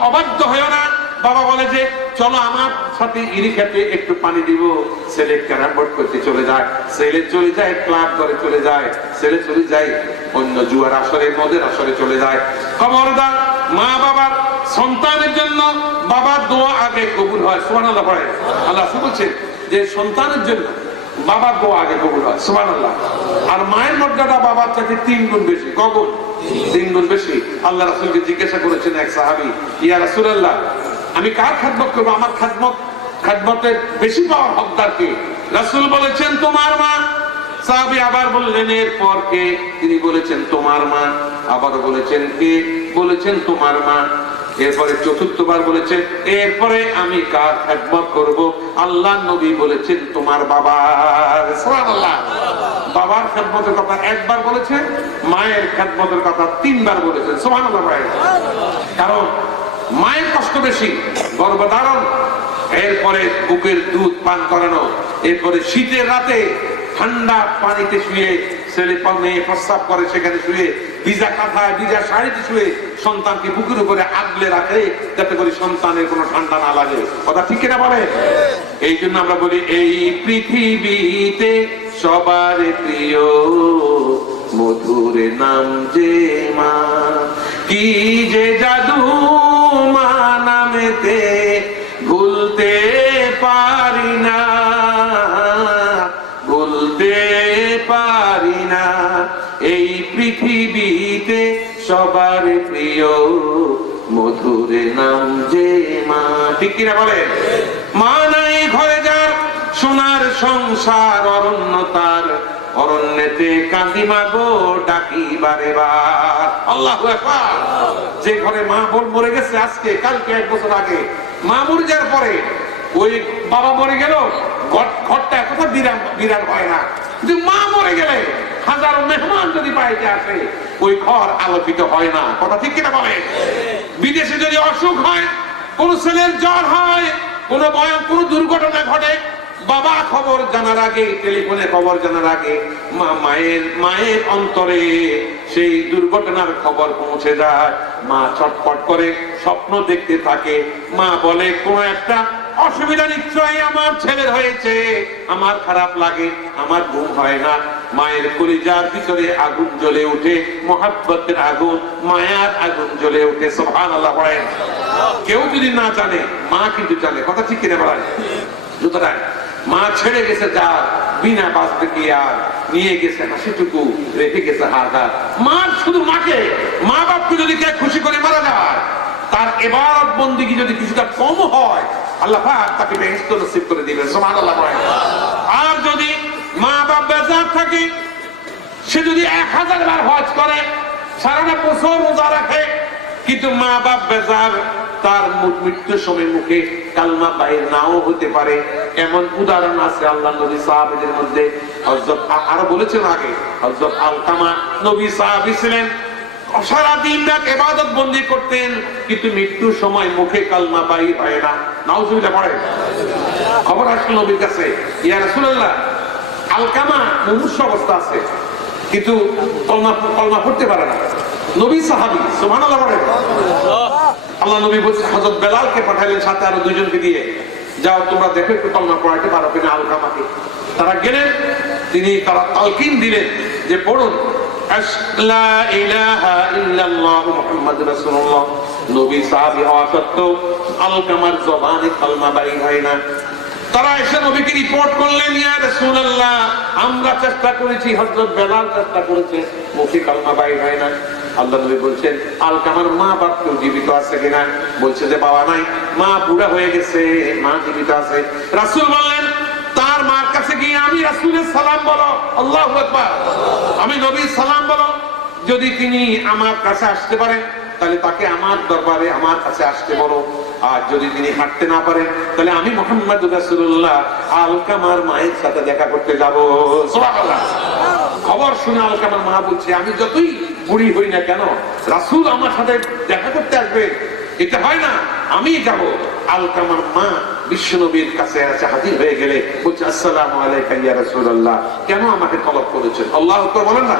অবাধ্য হয়ো না। বাবা বলে যে চলো আমার সাথে ইরি খেতে একটু পানি দিব, ছেলে ক্যারাম বোর্ড করতে চলে যায়, ছেলে চলে যায় ক্লাব করে চলে যায়, ছেলে চলে যায় অন্য জুয়ার আসরে, মদের আসরে চলে যায়। খবরদার, মা বাবার সন্তানের জন্য বাবার দোয়া আগে কবুল হয়। সুবহানাল্লাহ। আল্লাহ বলছেন যে সন্তানের জন্য বাবার দোয়া আগে কবুল হয়। সুবহানাল্লাহ। আর মায়ের মর্যাদা বাবার চাইতে 3 গুণ বেশি। কখন? 3 গুণ বেশি। আল্লাহ রাসূলকে জিজ্ঞাসা করেছেন এক সাহাবী, ইয়া রাসূলুল্লাহ, আমি কার খেদমত করবো? আমার খেদমতের বেশি পাওয়ার হকদার কে? রাসূল বলেছেন তোমার মা। সাহাবী আবার বললেন এরপর কে? তিনি বলেছেন তোমার মা। আবার বলেছেন কে? বলেছেন তোমার মা। এরপরে চতুর্থবার বলেছে এরপরে আমি কার খেদমত করব? আল্লাহ নবী বলেছেন তোমার বাবা। সুবহানাল্লাহ। বাবার খেদমতের কথা একবার বলেছেন, মায়ের খেদমতের কথা 3 বার বলেছেন। সুবহানাল্লাহ। কারণ মায়ের কষ্ট বেশি, গর্ভধারণ, এরপরে বুকের দুধ পান করানো, এরপরে শীতের রাতে ঠান্ডা পানিতে শুয়ে ছেলে মেয়ে প্রস্রাব করে সেখানে শুয়ে, ভিজা কাঁথায় ভিজা শাড়িতে শুয়ে সন্তানকে বুকের উপরে আগলে রাখে যাতে করে সন্তানের কোনো ঠান্ডা না লাগে। কথা ঠিক কিনা বলে? এই জন্য আমরা বলি এই পৃথিবীতে সবার প্রিয় মধুর নাম যে মা, কি যে জাদু মা নামেতে ভুলতে পারি না, ভুলতে পারি না। এই পৃথিবীতে সবার প্রিয় মধুর নাম যে মা। ঠিক কিনা বলে? মা নাই ঘরে যার সোনার সংসার অরণ্য তার, অরণ্যেতে কাঁদি মাগো ডাকি বারে বার। আল্লাহু আকবার। যে ঘরে মা বোন মরে গেছে আজকে কালকে 1 বছর আগে, মা মরে যাওয়ার পরে ওই বাবা মরে গেল, ঘরটা এতটা বিরাট হয় না, কিন্তু মা মরে গেলে হাজারো মেহমান যদি বাড়িতে আসে ওই ঘর আলোকিত হয় না। কথা ঠিক কিনা বলে? বিদেশে যদি অসুখ হয়, কোন ছেলের জ্বর হয়, কোন দুর্ঘটনা ঘটে, বাবা খবর জানার আগে, টেলিফোনে খবর জানার আগে মায়ের অন্তরে সেই দুর্ঘটনার খবর পৌঁছে যায়। মা ছটফট করে স্বপ্ন দেখতে থাকে। মা বলে কোন একটা অসুবিধা নিশ্চয়ই আমার ছেলের হয়েছে, আমার খারাপ লাগে, আমার ঘুম হয় না। মায়ের কলিজার ভিতরে আগুন জ্বলে উঠে, মহাব্বতের আগুন, মায়ার আগুন জ্বলে উঠে। সুবহানাল্লাহ বলেন। কেউ যদি না জানে, মা কিন্তু জানে। কথা ঠিক কিনা বলেন? সুতরাং মা ছেড়ে গেছে যার, বিনা বাঁচবে কি আর, নিয়ে গেছে হাসিটুকু, রেখে গেছে হাহাকার। মা শুধু মাকে, মা বাপকে যদি কে খুশি করে মারা যায়, তার ইবাদত বন্দেগী যদি কিছুটা কম হয়, আল্লাহ পাক তাকে বেহেশত নসিব করে দিবেন। সুবহানাল্লাহ। আর যদি মা বাপ বেজার থাকে, সে যদি 1000 বার হজ করে, সারাটা বছর রোজা রাখে, কিন্তু মা বাপ বেজার, তার মৃত্যুর সময় মুখে কালমা বাইর নাও হতে পারে। এমন উদাহরণ আছে আল্লাহ নবী সাহাবীদের মধ্যে। হযরত আরো বলেছেন আগে, হযরত আলকামা নবী সাহাবী ছিলেন, সারা দিন রাত ইবাদত বন্দি করতেন, কিন্তু মৃত্যুর সময় মুখে কালমা বাইর হয় না। নাউজুবিল্লাহ পড়ে। খবর আসলো নবীর কাছে, ইয়া রাসূলুল্লাহ, আলকামা মুমূর্ষু অবস্থা আছে, কিন্তু কলমা পড়তে পারে না। নবী সাহাবী, সুবহানাল্লাহ পড়ে। আল্লাহ নবী বলছেন, হযরত বেলালকে পাঠালেন সাথে আরো 2 জনকে দিয়ে, যাও তোমরা দেখো একটু কলমা পড়াইতে পারো কিনা আলকামাকে। তারা গেলেন, তিনি তারা তালকিন দিলেন যে পড়ুন লা ইলাহা ইল্লাল্লাহু মুহাম্মাদুর রাসূলুল্লাহ। নবী সাহাবী হওয়া সত্ত্বেও আলকামার জবানে কালমা বাইর হয় না। তারা এসে নবীকে রিপোর্ট করলেন, ইয়া রাসূলুল্লাহ, আমরা চেষ্টা করেছি, হযরত বেলাল চেষ্টা করেছে, মুখে কালমা বাইর হয় না। আল্লাহ নবী বলছেন, আলকামার মা বাপ কেউ জীবিত আছে কিনা? বলছে যে বাবা নাই, মা বুড়া হয়ে গেছে, মা জীবিত আছে। রাসূল বললেন, তার মার কাছে গিয়ে আমি রাসূলের সালাম বলো। আল্লাহু আকবার। আমি নবীর সালাম বলো। যদি তিনি আমার কাছে আসতে পারেন, তাহলে তাকে আমার দরবারে আমার কাছে আসতে বলো। আর যদি তিনি হাঁটতে না পারেন, তাহলে আমি মুহাম্মদুর রাসূলুল্লাহ আলকামার মায়ের সাথে দেখা করতে যাব। সুবহানাল্লাহ। খবর শুনে আলকামার মা বলছে, আমি যতই বুড়ি হই না কেন, রাসূল আমার সাথে দেখা করতে আসবে, এটা হয় না, আমি যাব। আলকামার মা বিশ্বনবীর কাছে এসে হাজির হয়ে গেলে বলছে, আসসালামু আলাইকা ইয়া রাসূলুল্লাহ, কেন আমাকে তলব করেছেন? আল্লাহু আকবার বলেন না।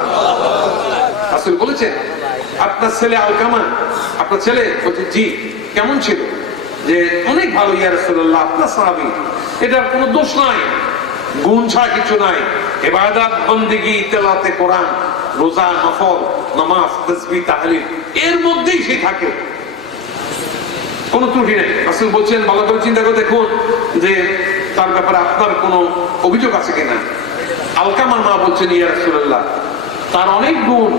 রাসূল বলেছেন, আপনার ছেলে আলকামা, আপনার ছেলে? বলছে জি। কেমন ছিল? যে অনেক ভালো ইয়া রাসূলুল্লাহ, আপনার সাহাবী, এটার কোনো দোষ নাই, গুণ ছাড়া কিছু নাই। ইবাদত বন্দেগী, তেলাওয়াতে কোরআন, রোজা, নফল, নামাজ, তাসবিহ, তাহলিল, এর মধ্যেই সে থাকে, কোনো ত্রুটি নেই। রাসূল বলছেন, ভালো করে চিন্তা করে দেখুন যে তার ব্যাপারে আপনার কোনো অভিযোগ আছে কিনা। আলকামার মা বলছেন, ইয়া রাসূলুল্লাহ, তার অনেক গুণ,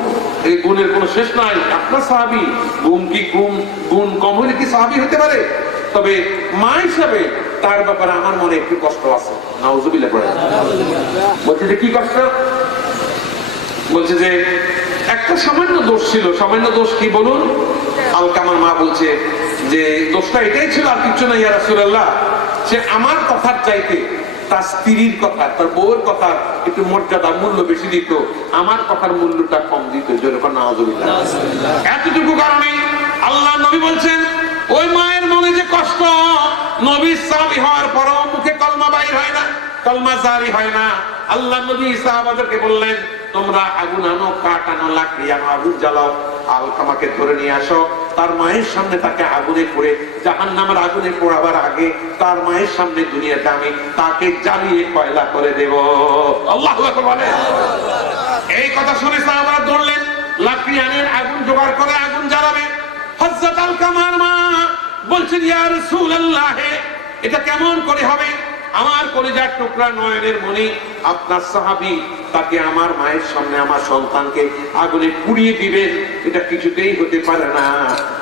এই গুণের কোনো শেষ নাই, আপনার সাহাবী, গুণ কম হলে কি সাহাবী হতে পারে? তবে মা হিসাবে তার ব্যাপারে আমার মনে একটু কষ্ট আছে। নাউজুবিল্লাহ পড়ে। বলছে যে কি কষ্ট? বলছে যে একটা সামান্য দোষ ছিল। সামান্য দোষ কি বলুন? আলকামার মা বলছে যে দোষটা এটাই ছিল, আর কিছু না ইয়া রাসূলুল্লাহ, সে আমার কথার চাইতে তার স্ত্রীর কথা, তার বউয়ের কথা একটু মর্যাদা, মূল্য বেশি দিত, আমার কথার মূল্যটা কম দিত। যেরকম নাউজুবিল্লাহ। এতটুকু কারণে আল্লাহ নবী বলছেন, ওই মায়ের মনে যে কষ্ট, নবী সাহাবী হওয়ার পরও মুখে কালমা বাইর হয় না, কালমা জারি হয় না। আল্লাহ নবী সাহাবাদেরকে বললেন, তোমরা আগুন আনো, কাঠ আনো, লাকড়ি আনো, আগুন জ্বালাও, আলকামাকে ধরে নিয়ে আসো। তার মায়ের সামনে তাকে আগুনে পড়ে, জাহান্নামের আগুনে পোড়াবার আগে তার মায়ের সামনে দুনিয়াতে আমি তাকে জ্বালিয়ে কয়লা করে দেব। আল্লাহু আকবার বলে। এই কথা শুনে সাহাবারা দৌড়লেন, লাকড়ি আনেন, আগুন জোগাড় করে আগুন জ্বালাবে। হযরত আলকামার মা বলছেন, ইয়া রাসূলুল্লাহ, এটা কেমন করে হবে? আমার কলিজার টুকরা, নয়নের মণি, আপনার সাহাবী, তাকে আমার মায়ের সামনে আমার সন্তানকে আগুনে পুড়িয়ে দিবেন, এটা কিছুতেই হতে পারে না।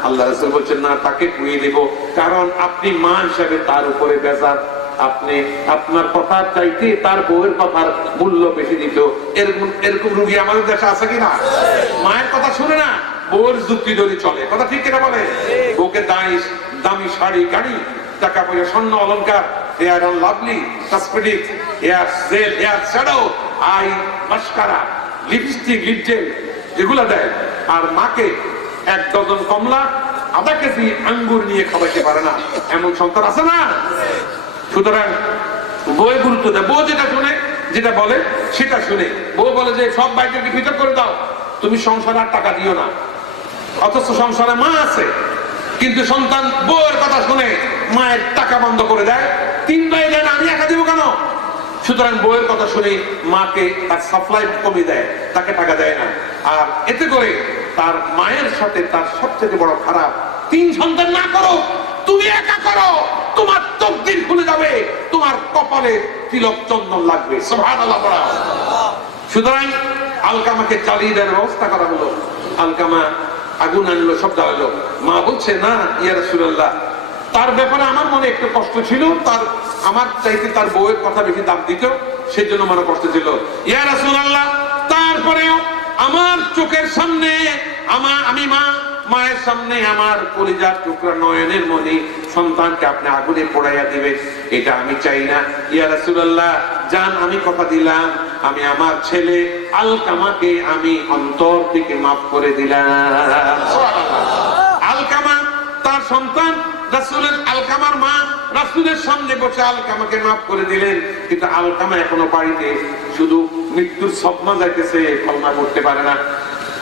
আল্লাহ রাসূল বলছেন, না, তাকে পুড়িয়ে দেব, কারণ আপনি মা হিসাবে তার উপরে বেজার, আপনি আপনার কথার চাইতে তার বউয়ের কথার মূল্য বেশি দিত। এরকম রুগী আমাদের দেশে আছে কিনা? মায়ের কথা শুনে না, বউয়ের যুক্তি ধরে চলে। কথা ঠিক কিনা বলে? বউকে দামি শাড়ি, গাড়ি, টাকা পয়সা, স্বর্ণ অলংকার, Fair and Lovely, cosmetic, hair gel, hair shadow, eye mascara, lipstick, lip gel, এগুলা দেয়। আর মাকে 1 ডজন কমলা, আধা কেজি আঙ্গুর নিয়ে খাওয়াইতে পারে না, এমন সন্তান আছে না? সুতরাং বউয়ে গুরুত্ব দেয়, বউ যেটা শুনে, যেটা বলে সেটা শুনে। বউ বলে যে সব বাইককে পৃথক করে দাও, তুমি সংসারে আর টাকা দিও না। অথচ সংসারে মা আছে, কিন্তু সন্তান বউয়ের কথা শুনে মায়ের টাকা বন্ধ করে দেয়। 3 ভাই দেয় না, আমি একা দিব কেন? সুতরাং বউয়ের কথা শুনে মাকে তার সাপ্লাই কমিয়ে দেয়, তাকে টাকা দেয় না। আর এতে করে তার মায়ের সাথে তার সবচেয়ে বড় খারাপ, 3 সন্তান না করো, তুমি একা করো, তোমার তকদির খুলে যাবে, তোমার কপালে তিলক চন্দন লাগবে। সুবহানাল্লাহ। সুতরাং আলকামাকে জ্বালিয়ে দেওয়ার ব্যবস্থা করা হলো। আলকামা আগুন আনলো, সব জ্বালালো। মা বলছে, না ইয়া রাসূলুল্লাহ, তার ব্যাপারে আমার মনে একটু কষ্ট ছিল, তার আমার চাইতে তার বউয়ের কথা বেশি দাম দিত, সেজন্য মনে কষ্ট ছিল। ইয়া রাসূলুল্লাহ, তারপরেও আমার চোখের সামনে আমি মায়ের সামনে আমার কলিজার টুকরা নয়নের মনি সন্তানকে আপনি আগুনে পোড়াইয়া দিবে, এটা আমি চাই না। ইয়া রাসূলুল্লাহ, জান আমি কথা দিলাম, আমি আমার ছেলে আলকামাকে আমি অন্তর থেকে মাফ করে দিলাম। আলকামা তার সন্তান রাসূলের, আলকামার মা রাসূলের সামনে বসে আলকামাকে মাফ করে দিলেন, কিন্তু আলকামা এখনো বাড়িতে শুধু মৃত্যুর সদমা যাইতেছে, কলমা পড়তে পারে না।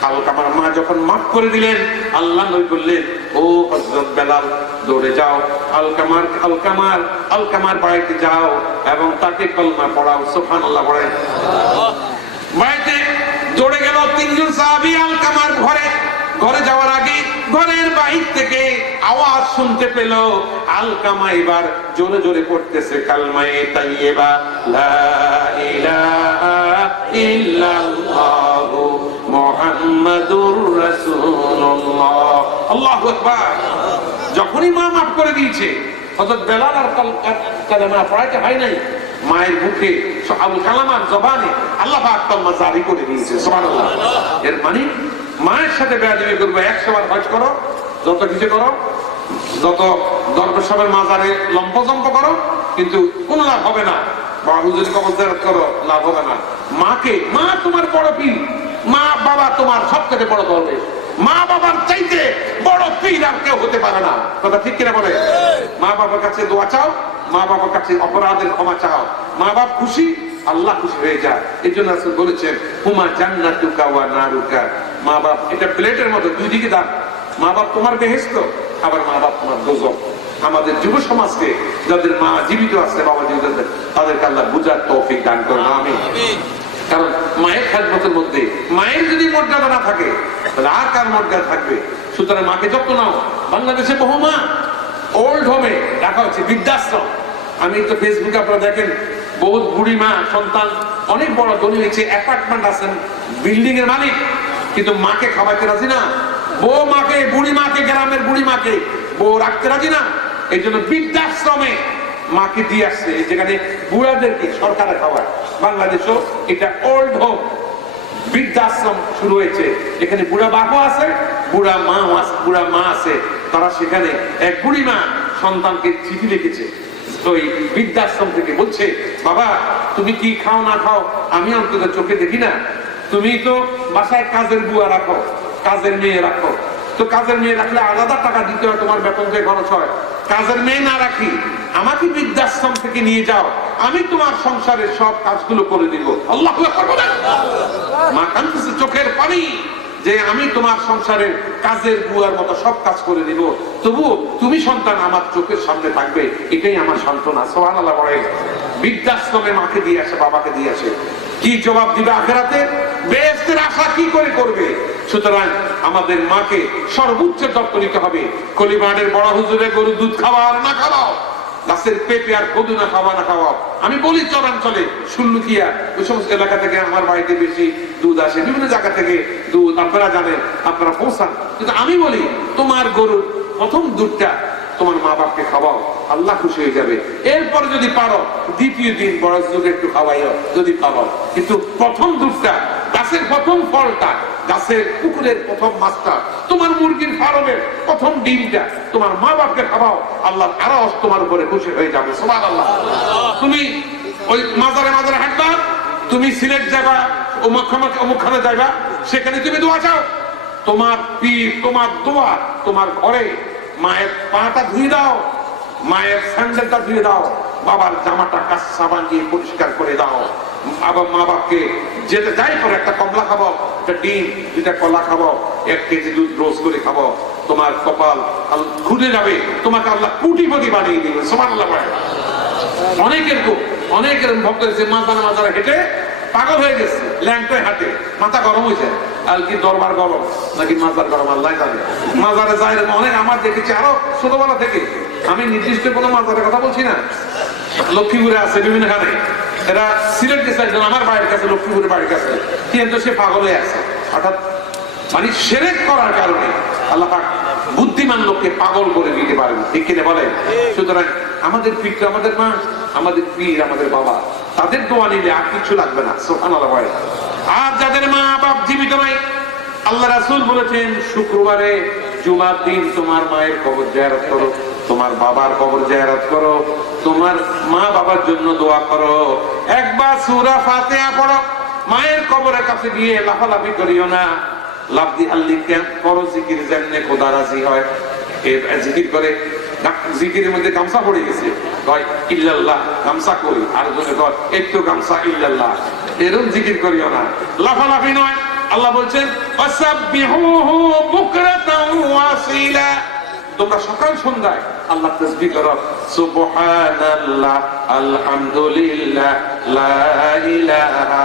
আলকামার মা যখন মাফ করে দিলেন, আল্লাহ নবী বললেন, ও হযরত বেলাল, দৌড়ে যাও, আলকামার বাড়িতে যাও এবং তাকে কলমা পড়াও। সুবহানাল্লাহ পড়ে বাড়িতে দৌড়ে গেল 3 জন সাহাবী আলকামার ঘরে যাওয়ার আগে ঘরের বাহির থেকে আওয়াজ শুনতে পেল, আলকামা এবার জোরে জোরে পড়তেছে কালমায়ে তাইয়্যিবা, লা ইলাহা ইল্লাল্লাহু মুহাম্মাদুর রাসূলুল্লাহ। আল্লাহু আকবার। যখনই মা মাফ করে দিয়েছে, হযরত বেলাল আর কালেমা পড়াইতে হয় নাই, মায়ের মুখে আবুল কালামার জবানে আল্লাহ পাক কালেমা জারি করে দিয়েছে। সুবহানাল্লাহ। এর মানে মায়ের সাথে বেয়াদবি করবে, 100 বার হজ করো, যত কিছু করো, যত দরবেশ সাহেবের মাজারে লম্পজম্প করো, কিন্তু কোনো লাভ হবে না। বা হুজুর কবর জিয়ারত করো, লাভ হবে না। মা তোমার বড় পীর, মা বাবা তোমার সবথেকে বড় দরবেশ। মা বাবার চাইতে বড় পীর আর কেউ হতে পারে না। কথা ঠিক কিনা বলে? মা বাবার কাছে দোয়া চাও, মা বাবার কাছে অপরাধের ক্ষমা চাও, মা বাপ খুশি, আল্লাহ খুশি হয়ে যায়। এই জন্য রাসূল বলেছেন, হুমা জান্নাতুকা ওয়া নারুকা। মা বাপ এটা প্লেটের মতো, দুই দিকে দান। মা বাপ তোমার বেহেশত, আবার মা বাপ তোমার দোজখ। আমাদের যুব সমাজকে, যাদের মা জীবিত আছে, বাবা জীবিত আছে, তাদেরকে আল্লাহ বুঝার তৌফিক দান করুন, আমিন। কারণ মায়ের খেদমতের মধ্যে মায়ের যদি মর্যাদা না থাকে, তাহলে আর কার মর্যাদা থাকবে? সুতরাং মাকে যত্ন নাও। বাংলাদেশে বহু মা ওল্ড হোমে রাখা হচ্ছে, বৃদ্ধাশ্রম। আমি তো ফেসবুকে আপনারা দেখেন, বহুত বুড়ি মা সন্তান অনেক বড় ধনী হয়েছে, অ্যাপার্টমেন্ট আছেন, বিল্ডিং এর মালিক, কিন্তু মাকে খাওয়াইতে রাজি না। বউ মাকে, বুড়ি মাকে, গ্রামের বুড়ি মাকে বউ রাখতে রাজি না। এই জন্য বৃদ্ধাশ্রমে মাকে দিয়ে আসছে, যেখানে বুড়াদেরকে সরকারে খাওয়ায়। বাংলাদেশও এটা ওল্ড হোম, বৃদ্ধাশ্রম শুরু হয়েছে। এখানে বুড়া বাপও আছে, বুড়া মা আছে। তারা সেখানে এক বুড়ি মা সন্তানকে চিঠি লিখেছে ওই বৃদ্ধাশ্রম থেকে, বলছে, বাবা তুমি কি খাও না খাও আমি অন্তত চোখে দেখি না, তুমি তো বাসায় কাজের বুয়া রাখো, কাজের মেয়ে রাখো, তো কাজের মেয়ে রাখলে আলাদা টাকা দিতে হয়, তোমার বেতন থেকে খরচ হয়। কাজের মেয়ে না রাখি, আমাকে বৃদ্ধাশ্রম থেকে নিয়ে যাও, আমি তোমার সংসারের সব কাজগুলো করে দিব। আল্লাহু আকবার। মা কাঁদতেছে, চোখের পানি, যে আমি তোমার সংসারের কাজের বুয়ার মতো সব কাজ করে দিব, তবু তুমি সন্তান আমার চোখের সামনে থাকবে, এটাই আমার সান্ত্বনা। সুবহানাল্লাহ। বলে বৃদ্ধাশ্রমে মাকে দিয়ে আসে, বাবাকে দিয়ে আসে, কি জবাব দিবে আখিরাতে? বেহেশতের আশা কি করে করবে? সুতরাং আমাদের মাকে সর্বোচ্চ যত্ন নিতে হবে। কলিবাড়ের বড় হুজুরে গরু দুধ খাওয়া আর না খাওয়াও, গাছের পেঁপে আর কদু না খাওয়া না খাওয়াও। আমি বলি চরাঞ্চলে, সুল্লুকিয়া ওই সমস্ত এলাকা থেকে আমার বাড়িতে বেশি দুধ আসে, বিভিন্ন জায়গা থেকে দুধ আপনারা জানেন, আপনারা পৌঁছান। কিন্তু আমি বলি, তোমার গরুর প্রথম দুধটা তোমার মা বাপকে খাওয়াও, আল্লাহ খুশি হয়ে যাবে। এরপরে যদি পারো দ্বিতীয় দিন বড় দুধ একটু খাওয়াইও, যদি পারো। কিন্তু প্রথম দুধটা, গাছের প্রথম ফলটা, গাছের পুকুরের প্রথম মাছটা, তোমার মুরগির ফার্মের প্রথম ডিমটা তোমার মা বাপকে খাওয়াও, আল্লাহ আরো তোমার উপরে খুশি হয়ে যাবে। সুবহানাল্লাহ। তুমি ওই মাজারে হাঁটবা, তুমি সিলেট যাবা, অমুকখানে যাইবা, সেখানে তুমি দোয়া চাও, তোমার পীর, তোমার দোয়া তোমার ঘরে। মায়ের পাটা ধুয়ে দাও, মায়ের স্যান্ডেলটা ধুয়ে দাও, বাবার জামাটা কাঁচা বানিয়ে পরিষ্কার করে দাও। আবার মা বাপকে যেতে যাই করে একটা কমলা খাবো, একটা ডিম, 2টা কলা খাবো, 1 কেজি দুধ রোজ করে খাবো, তোমার কপাল খুলে যাবে, তোমাকে আল্লাহ কোটিপতি বানিয়ে দিবে। সুবহানাল্লাহ। অনেকের ভক্ত হয়েছে মাজারে হেঁটে পাগল হয়ে গেছে, ল্যাংটায় হাঁটে, মাথা গরম হয়েছে। আর কি দরবার গরম নাকি মাজার গরম আল্লাহ জানে। মাজারে যায় অনেক, আমার দেখেছি আরো ছোটবেলা থেকে। আমি নির্দিষ্ট কোনো মাজারের কথা বলছি না, লক্ষ্মীপুরে আছে বিভিন্ন খানে, এরা সিলেট গেছে একজন আমার বাড়ির কাছে, লক্ষ্মীপুরের বাড়ির কাছে, কিন্তু সে পাগল হয়ে আছে। অর্থাৎ মানে শিরক করার কারণে আল্লাহ পাক বুদ্ধিমান লোককে পাগল করে দিতে পারেন, ঠিক কিনা বলেন? সুতরাং আমাদের পিতা, আমাদের মা, আমাদের পীর, আমাদের বাবা, তাদের দোয়া নিলে আর কিছু লাগবে না। সুবহানাল্লাহ। আর যাদের মা বাপ জীবিত নাই, আল্লাহ রাসূল বলেছেন শুক্রবারে জুমার দিন তোমার মায়ের কবর জিয়ারত করো, তোমার বাবার কবর জিয়ারত করো, তোমার মা বাবার জন্য দোয়া করো, একবার সূরা ফাতিহা পড়ো। মায়ের কবরের কাছে গিয়ে লাফালাফি করিও না, লাফদি আল্লি কেন করো, জিকির যেমনে খোদা রাজি হয়। জিকির করে, জিকিরের মধ্যে গামছা পড়ে গেছে, কয় ইল্লাল্লাহ, গামছা করি, আর জনে কয় একটু গামছা ইল্লাল্লাহ, এরকম জিকির করিও না, লাফালাফি নয়। আল্লাহ বলছেন ওয়াসাব্বিহুহু বুকরাতাও ওয়াসিলা, তোমরা সকাল সন্ধ্যায় আল্লাহ তাসবিহ করো, সুবহানাল্লাহ, আলহামদুলিল্লাহ, লা ইলাহা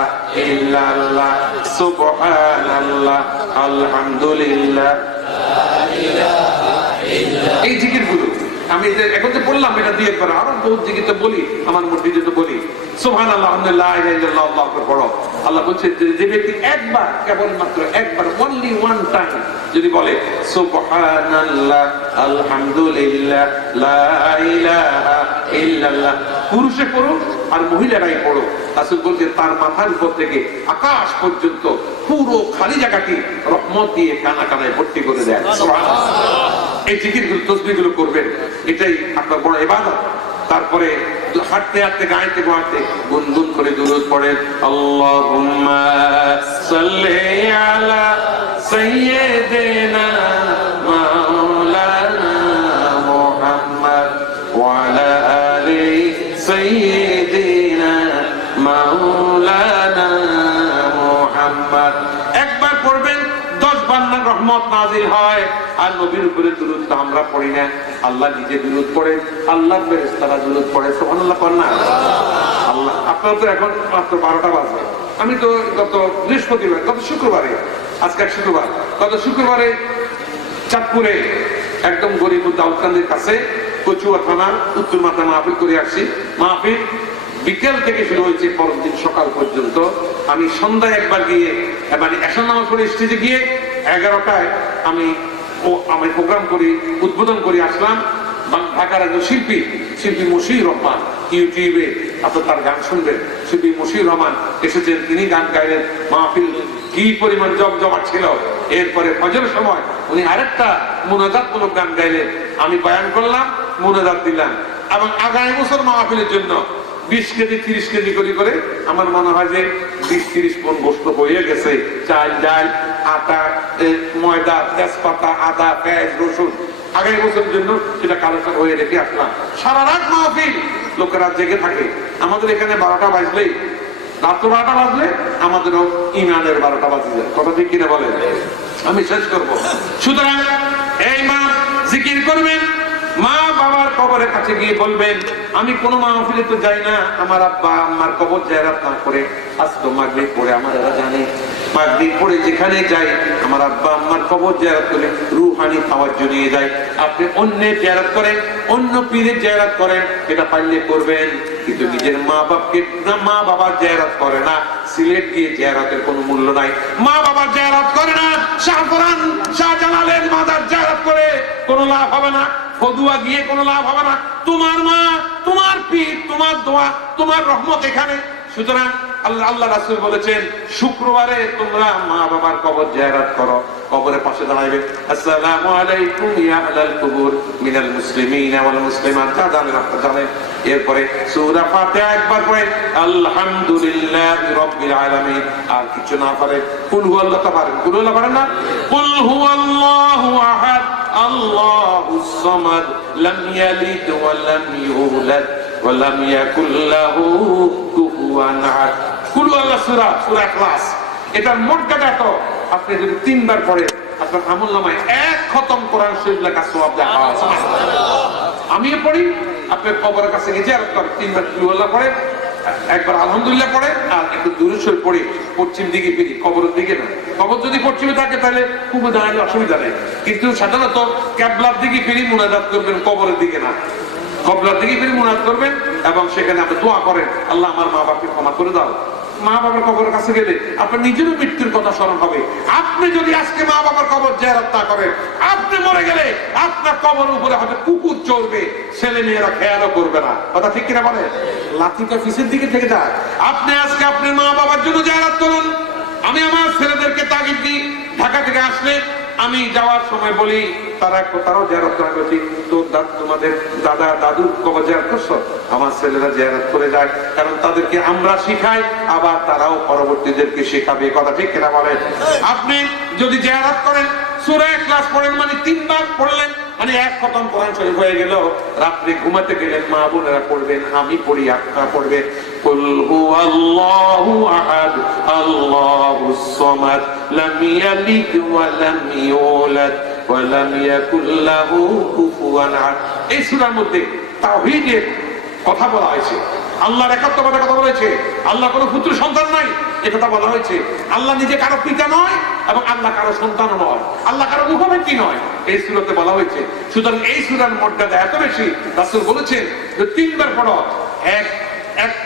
ইল্লাল্লাহ, সুবহানাল্লাহ, আলহামদুলিল্লাহ, লা ইলাহা ইল্লাল্লাহ। এই জিকিরগুলো আমি এখন যে বললাম, এটা দিয়ে একবার আরো বহুত জিকির তো বলি, আমার মসজিদে তো বলি, সুবহানাল্লাহ, আলহামদুলিল্লাহ, লা ইলাহা ইল্লাল্লাহ, আল্লাহু আকবার পড়ো। আল্লাহ বলছে যে ব্যক্তি একবার, কেবলমাত্র একবার, only one time যদি বলে সুবহানাল্লাহ, আলহামদুলিল্লাহ, লা ইলাহা ইল্লাল্লাহ, পুরুষে পড়ো আর মহিলারাই পড়ো, রাসূল বলছেন তার মাথার উপর থেকে আকাশ পর্যন্ত পুরো খালি জায়গাটি রহমত দিয়ে কানা কানায় ভর্তি করে দেয়। সুবহানাল্লাহ। এই জিকিরগুলো, তাসবিহগুলো করবেন, এটাই আপনার বড় ইবাদত। তারপরে হাঁটতে হাঁটতে, গাইতে গাইতে গুনগুন করে দুরূদ পড়েন, আল্লাহুম্মা সাল্লি আলা সাইয়্যিদিনা মাওলানা মুহাম্মদ ওয়া আলা আলি সাইয়্যিদিনা মাওলানা মুহাম্মদ। একবার পড়বেন, 10 বার না রহমত নাযিল হয়। আর নবীর উপরে দুরূদ তো আমরা পড়ি না, আল্লাহ নিজে দুরূদ পড়ে, আল্লাহর ফেরেশতারা দুরূদ পড়ে। সুবহানাল্লাহ। পড় না আল্লাহ। আপনারা তো এখন মাত্র 12টা বাজে, আমি তো গত বৃহস্পতিবার, গত শুক্রবারে, আজকে শুক্রবার, গত শুক্রবারে চাঁদপুরে একদম গরিবুর দাউদকান্দির কাছে কচুয়া থানার উত্তর মাথা মাহফিল করে আসছি। মাহফিল বিকেল থেকে শুরু হয়েছে, পরের দিন সকাল পর্যন্ত। আমি সন্ধ্যায় একবার গিয়ে, মানে এশার নামাজ পড়ে স্টেজে গিয়ে 11টায় আমি প্রোগ্রাম করি, উদ্বোধন করে আসলাম। ঢাকার একজন শিল্পী মশিউর রহমান, ইউটিউবে আপনার তার গান শুনবেন, শিল্পী মশিউর রহমান এসেছেন, তিনি গান গাইলেন। মাহফিল কি পরিমাণ জমজমাট ছিল। এরপরে ফজরের সময় উনি আরেকটা মুনাজাতমূলক গান গাইলেন, আমি বয়ান করলাম, মুনাজাত দিলাম। এবং আগামী বছর মাহফিলের জন্য 20 কেজি 30 কেজি করে আমার মনে হয় যে 20-30 পণ গোশত হয়ে গেছে। চাল, ডাল, আটা, ময়দা, তেজপাতা, আদা, পেঁয়াজ, রসুন, আগামী বছরের জন্য সেটা কালেকশন হয়ে রেখে আসলাম। সারা রাত মাহফিল, লোকেরা জেগে থাকে। আমাদের এখানে 12টা বাজলেই, রাত 12টা বাজলে আমাদেরও ইমানের 12টা বাজে যায়। কথা ঠিক কিনা বলেন? আমি শেষ করবো। সুতরাং এই মা জিকির করবেন, মা বাবার কবরের কাছে গিয়ে বলবেন, আমি কোন মাহফিলে তো যাই না, আমার আব্বা আম্মার কবর জিয়ারত না করে, আজ তো মাগরিব পড়ে, আমার এরা জানে মাগরিব পড়ে যেখানে যাই, আমার আব্বা আম্মার কবর জিয়ারত করে রুহানি খাওয়ার জন্য যাই। আপনি অন্যের জিয়ারত করেন, অন্য পীরের জিয়ারত করেন, এটা পারলে করবেন, কিন্তু নিজের মা বাপকে না, মা বাবার জিয়ারত করে না। সিলেট গিয়ে জিয়ারতের কোনো মূল্য নাই। মা বাবার জিয়ারত করে না, শাহপুরান শাহজালালের মাজার জিয়ারত করে কোনো লাভ হবে না। ফদুয়া গিয়ে কোনো লাভ হবে না। তোমার মা, তোমার পীর, তোমার দোয়া, তোমার রহমত এখানে। সুতরাং আল্লাহ রাসূল বলেছেন, শুক্রবারে তোমরা মা বাবার কবর জিয়ারত করো, কবরের পাশে দাঁড়াইবে, আসসালামু আলাইকুম ইয়া আহলাল কুবুর মিনাল মুসলিমিনা ওয়াল মুসলিমাত, জানেন। এরপরে সূরা ফাতিহা একবার পড়ে, আলহামদুলিল্লাহি রাব্বিল আলামিন। আর কিছু না পারে কুল হুয়াল্লাহু পারেন, কুল হুয়াল্লাহু পারেন না, কুল হুয়াল্লাহু আহাদ আল্লাহুস সামাদ লাম ইয়ালিদ ওয়া লাম ইউলাদ ওয়ালাম ইয়াকুল্লাহু কুফুয়ান আহাদ। কুল আল্লাহ সূরা, সূরা ইখলাস, এটার মর্যাদা তো আপনি যদি 3 বার পড়েন আপনার আমলনামায় 1 খতম কোরআন শরীফ লেখা সওয়াব দেখা হয়। আমিও পড়ি, আপনার কবরের কাছে গিয়ে জিয়ারত করেন, 3 বার কুল আল্লাহ পড়েন, একবার আলহামদুলিল্লাহ পড়ে, আর একটু দূরে শরীফ পড়ি, পশ্চিম দিকে ফিরি, কবরের দিকে না। কবর যদি পশ্চিমে থাকে তাহলে খুব দাঁড়ালে অসুবিধা নেই, কিন্তু সাধারণত ক্যাবলার দিকে ফিরি মুনাজাত করবেন, কবরের দিকে না। কবলার দিকে ফিরে মুনাজাত করবেন এবং সেখানে আপনি দোয়া করেন, আল্লাহ আমার মা বাবাকে ক্ষমা করে দাও। মা বাবার কবরের কাছে গেলে আপনার নিজেরও মৃত্যুর কথা স্মরণ হবে। আপনি যদি আজকে মা বাবার কবর জিয়ারত না করেন, আপনি মরে গেলে আপনার কবর উপরে হয়তো কুকুর চড়বে, ছেলে মেয়েরা খেয়ালও করবে না। কথা ঠিক কিনা বলে? লাঠিটা পিছের দিকে থেকে যায়। আপনি আজকে আপনার মা বাবার জন্য জিয়ারত করুন। আমি আমার ছেলেদেরকে তাগিদ দিই, ঢাকা থেকে আসলে আমি যাওয়ার সময় বলি তারাও জিয়ারত করছি, তো তোমাদের দাদা দাদুর কবর জিয়ারত করছো? আমার ছেলেরা জিয়ারত করে যায়, কারণ তাদেরকে আমরা শিখাই, আবার তারাও পরবর্তীদেরকে শেখাবে। কথা ঠিক কিনা বলেন? আপনি যদি জিয়ারত করেন, সূরা ইখলাস পড়েন, মানে 3 বার পড়লেন, মানে 1 খতম কোরআন শরীফ হয়ে গেল। রাত্রে ঘুমাতে গেলেন, মা বোনেরা পড়বেন, আমি পড়ি, আপনারা পড়বেন, কুল হুয়াল্লাহু আহাদ আল্লাহুস সামাদ লাম ইয়ালিদ ওয়া লাম ইউলাদ ওয়া লাম ইয়াকুল লাহু কুফুয়ান আহাদ। এই সূরার মধ্যে তাওহীদের কথা বলা হয়েছে, আল্লাহর একাত্মবাদের কথা বলেছে, আল্লাহ কোনো পুত্র সন্তান নাই এ কথা বলা হয়েছে, আল্লাহ নিজে কারো পিতা নয় এবং আল্লাহ কারো সন্তানও নয়, আল্লাহ কারো মুখাপেক্ষী নয়, এই সূরাতে বলা হয়েছে। সুতরাং এই সূরার মর্যাদা এত বেশি, রাসূল বলেছেন যে 3 বার পড়ো,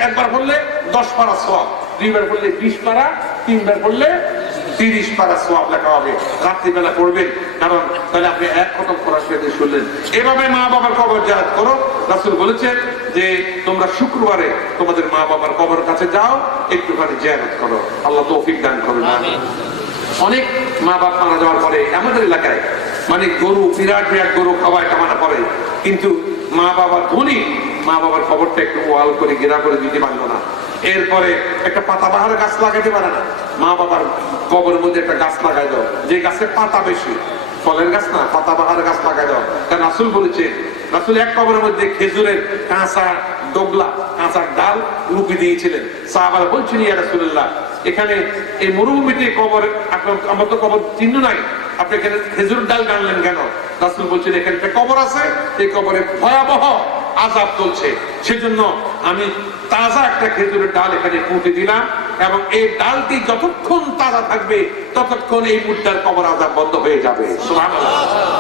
একবার পড়লে 10 পারা সওয়াব, 2 বার পড়লে 20 পারা, 3 বার পড়লে 30 পারা সওয়াব লেখা হবে। রাত্রিবেলা পড়বেন, কারণ তাহলে আপনি 1 খতম কোরআন শরীফ শুনলেন। এভাবে মা বাবার কবর জিয়ারত করো। রাসূল বলেছেন যে তোমরা শুক্রবারে তোমাদের মা বাবার কবরের কাছে যাও, একটুখানি জিয়ারত করো। আল্লাহ তৌফিক দান করুন। অনেক মা বাপ মারা যাওয়ার পরে আমাদের এলাকায় মানে গরু, বিরাট বিরাট গরু খাওয়ায় কামানা করে, কিন্তু মা বাবার ধনী, মা বাবার কবরটা একটু ওয়াল করে ঘেরা করে দিতে পারলো না। এরপরে একটা পাতাবাহার গাছ লাগাইতে পারে না, মা বাবার কবরের মধ্যে একটা গাছ লাগাই দাও, যে গাছের পাতা বেশি, ফলের গাছ না, পাতাবাহার গাছ লাগাই দাও। কারণ রাসূল বলেছেন, রাসূল এক কবরের মধ্যে খেজুরের কাঁচা ডগলা, কাঁচা ডাল রুপি দিয়েছিলেন। সাহাবারা বলছেন, ইয়া রাসূলুল্লাহ, এখানে এই মরুভূমিতে কবর, আমার তো কবর চিহ্ন নাই, আপনি এখানে খেজুর ডাল টানলেন কেন? রাসূল বলছেন, এখানে একটা কবর আছে, এই কবরে ভয়াবহ আযাব চলছে, সেজন্য আমি তাজা একটা খেজুরের ডাল এখানে পুঁতে দিলাম, এবং এই ডালটি যতক্ষণ তাজা থাকবে ততক্ষণ এই মুদ্রার কবর আযাব বন্ধ হয়ে যাবে। সুবহানাল্লাহ।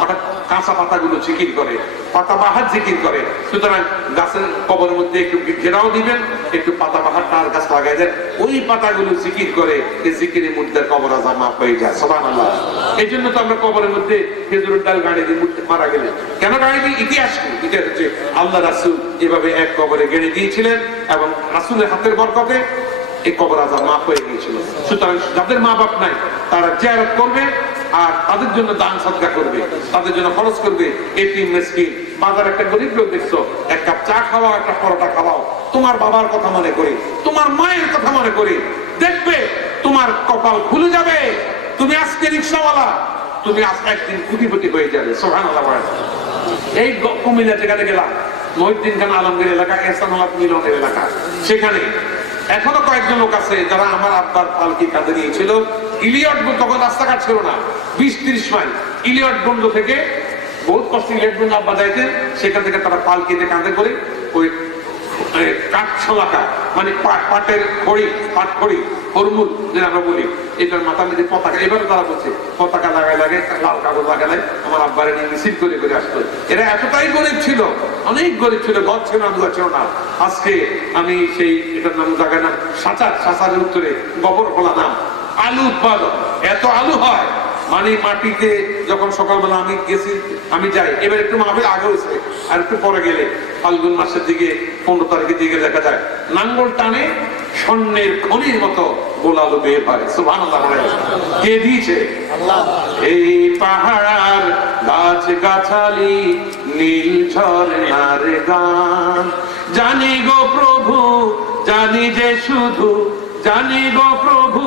অর্থাৎ কাঁচা পাতাগুলো জিকির করে, পাতা বাহার জিকির করে। সুতরাং গাছের কবরের মধ্যে একটু ঘেরাও দিবেন, একটু পাতা বাহার তার গাছ লাগাই দেন, ওই পাতাগুলো জিকির করে, এই জিকিরে মুদ্রার কবর আযাব মাফ হয়ে যায়। সুবহানাল্লাহ। এই জন্য তো আমরা কবরের মধ্যে খেজুরের ডাল গাড়ি দিয়ে মারা গেলে কেন গাড়ি দিই? ইতিহাস কি? ইতিহাস হচ্ছে আল্লাহ রাসূল এভাবে এক কবরে গেড়ে দিয়েছিলেন এবং রাসূলের হাতের বরকতে এই কবর আযাব মাফ হয়ে গিয়েছিল। সুতরাং যাদের মা বাপ নাই তারা জিয়ারত করবে, আর তাদের জন্য দান সদকা করবে, তাদের জন্য খরচ করবে। এতিম মিসকিন, বাজার একটা গরিব লোক দেখছো, 1 কাপ চা খাওয়াও, একটা পরোটা খাওয়াও, তোমার বাবার কথা মনে করে, তোমার মায়ের কথা মনে করে, দেখবে তোমার কপাল খুলে যাবে। তুমি আজকে রিকশাওয়ালা, তুমি আজ একদিন কোটিপতি হয়ে যাবে। সুবহানাল্লাহ। এই কুমিল্লা যেখানে গেলাম, মহিউদ্দিন খান আলমগীর এলাকা, এহসানুল্লাহ মিলনের এলাকা, সেখানে এখনো কয়েকজন লোক আছে যারা আমার আব্বার পালকি কাঁধে নিয়েছিল। ইলিয়ট, তখন রাস্তাঘাট ছিল না, 20-30 মাইল ইলিয়ট বন্ধ থেকে, বহুত কষ্ট ইলিয়ট বন্ধ আব্বা যাইতেন, সেখান থেকে তারা পালকিতে কাঁধে করে ওই কাঠ ছলাকা, মানে পাটের খড়ি, পাট খড়ি, হরমুল যেটা আমরা বলি, এটার মাথার মধ্যে পতাকা, এবারে তারা বলছে পতাকা লাগাই লাগে, লাল কাগজ লাগালে আমার আব্বারে নিয়ে মিছিল করে করে আসতো। এরা এতটাই গরিব ছিল, অনেক গরিব ছিল, ঘর ছিল না, দুয়ার ছিল না। আজকে আমি সেই, এটার নাম জায়গা না, সাঁচারের উত্তরে গবরখোলা নাম, আলু উৎপাদন, এত আলু হয় মানে মাটিতে। যখন সকালবেলা আমি গেছি, আমি যাই, এবার একটু মাহফিল আগে হয়েছে, আর একটু পরে গেলে ফাল্গুন মাসের দিকে 15 তারিখের দিকে দেখা যায় নাঙ্গল টানে স্বর্ণের খনির মতো গোলালু বের হয়। সুবহানাল্লাহ। কে দিয়েছে? আল্লাহ। এই পাহাড় গাছ গাছালি নীল ঝরনার গান, জানি গো প্রভু, জানি যে শুধু, জানি গো প্রভু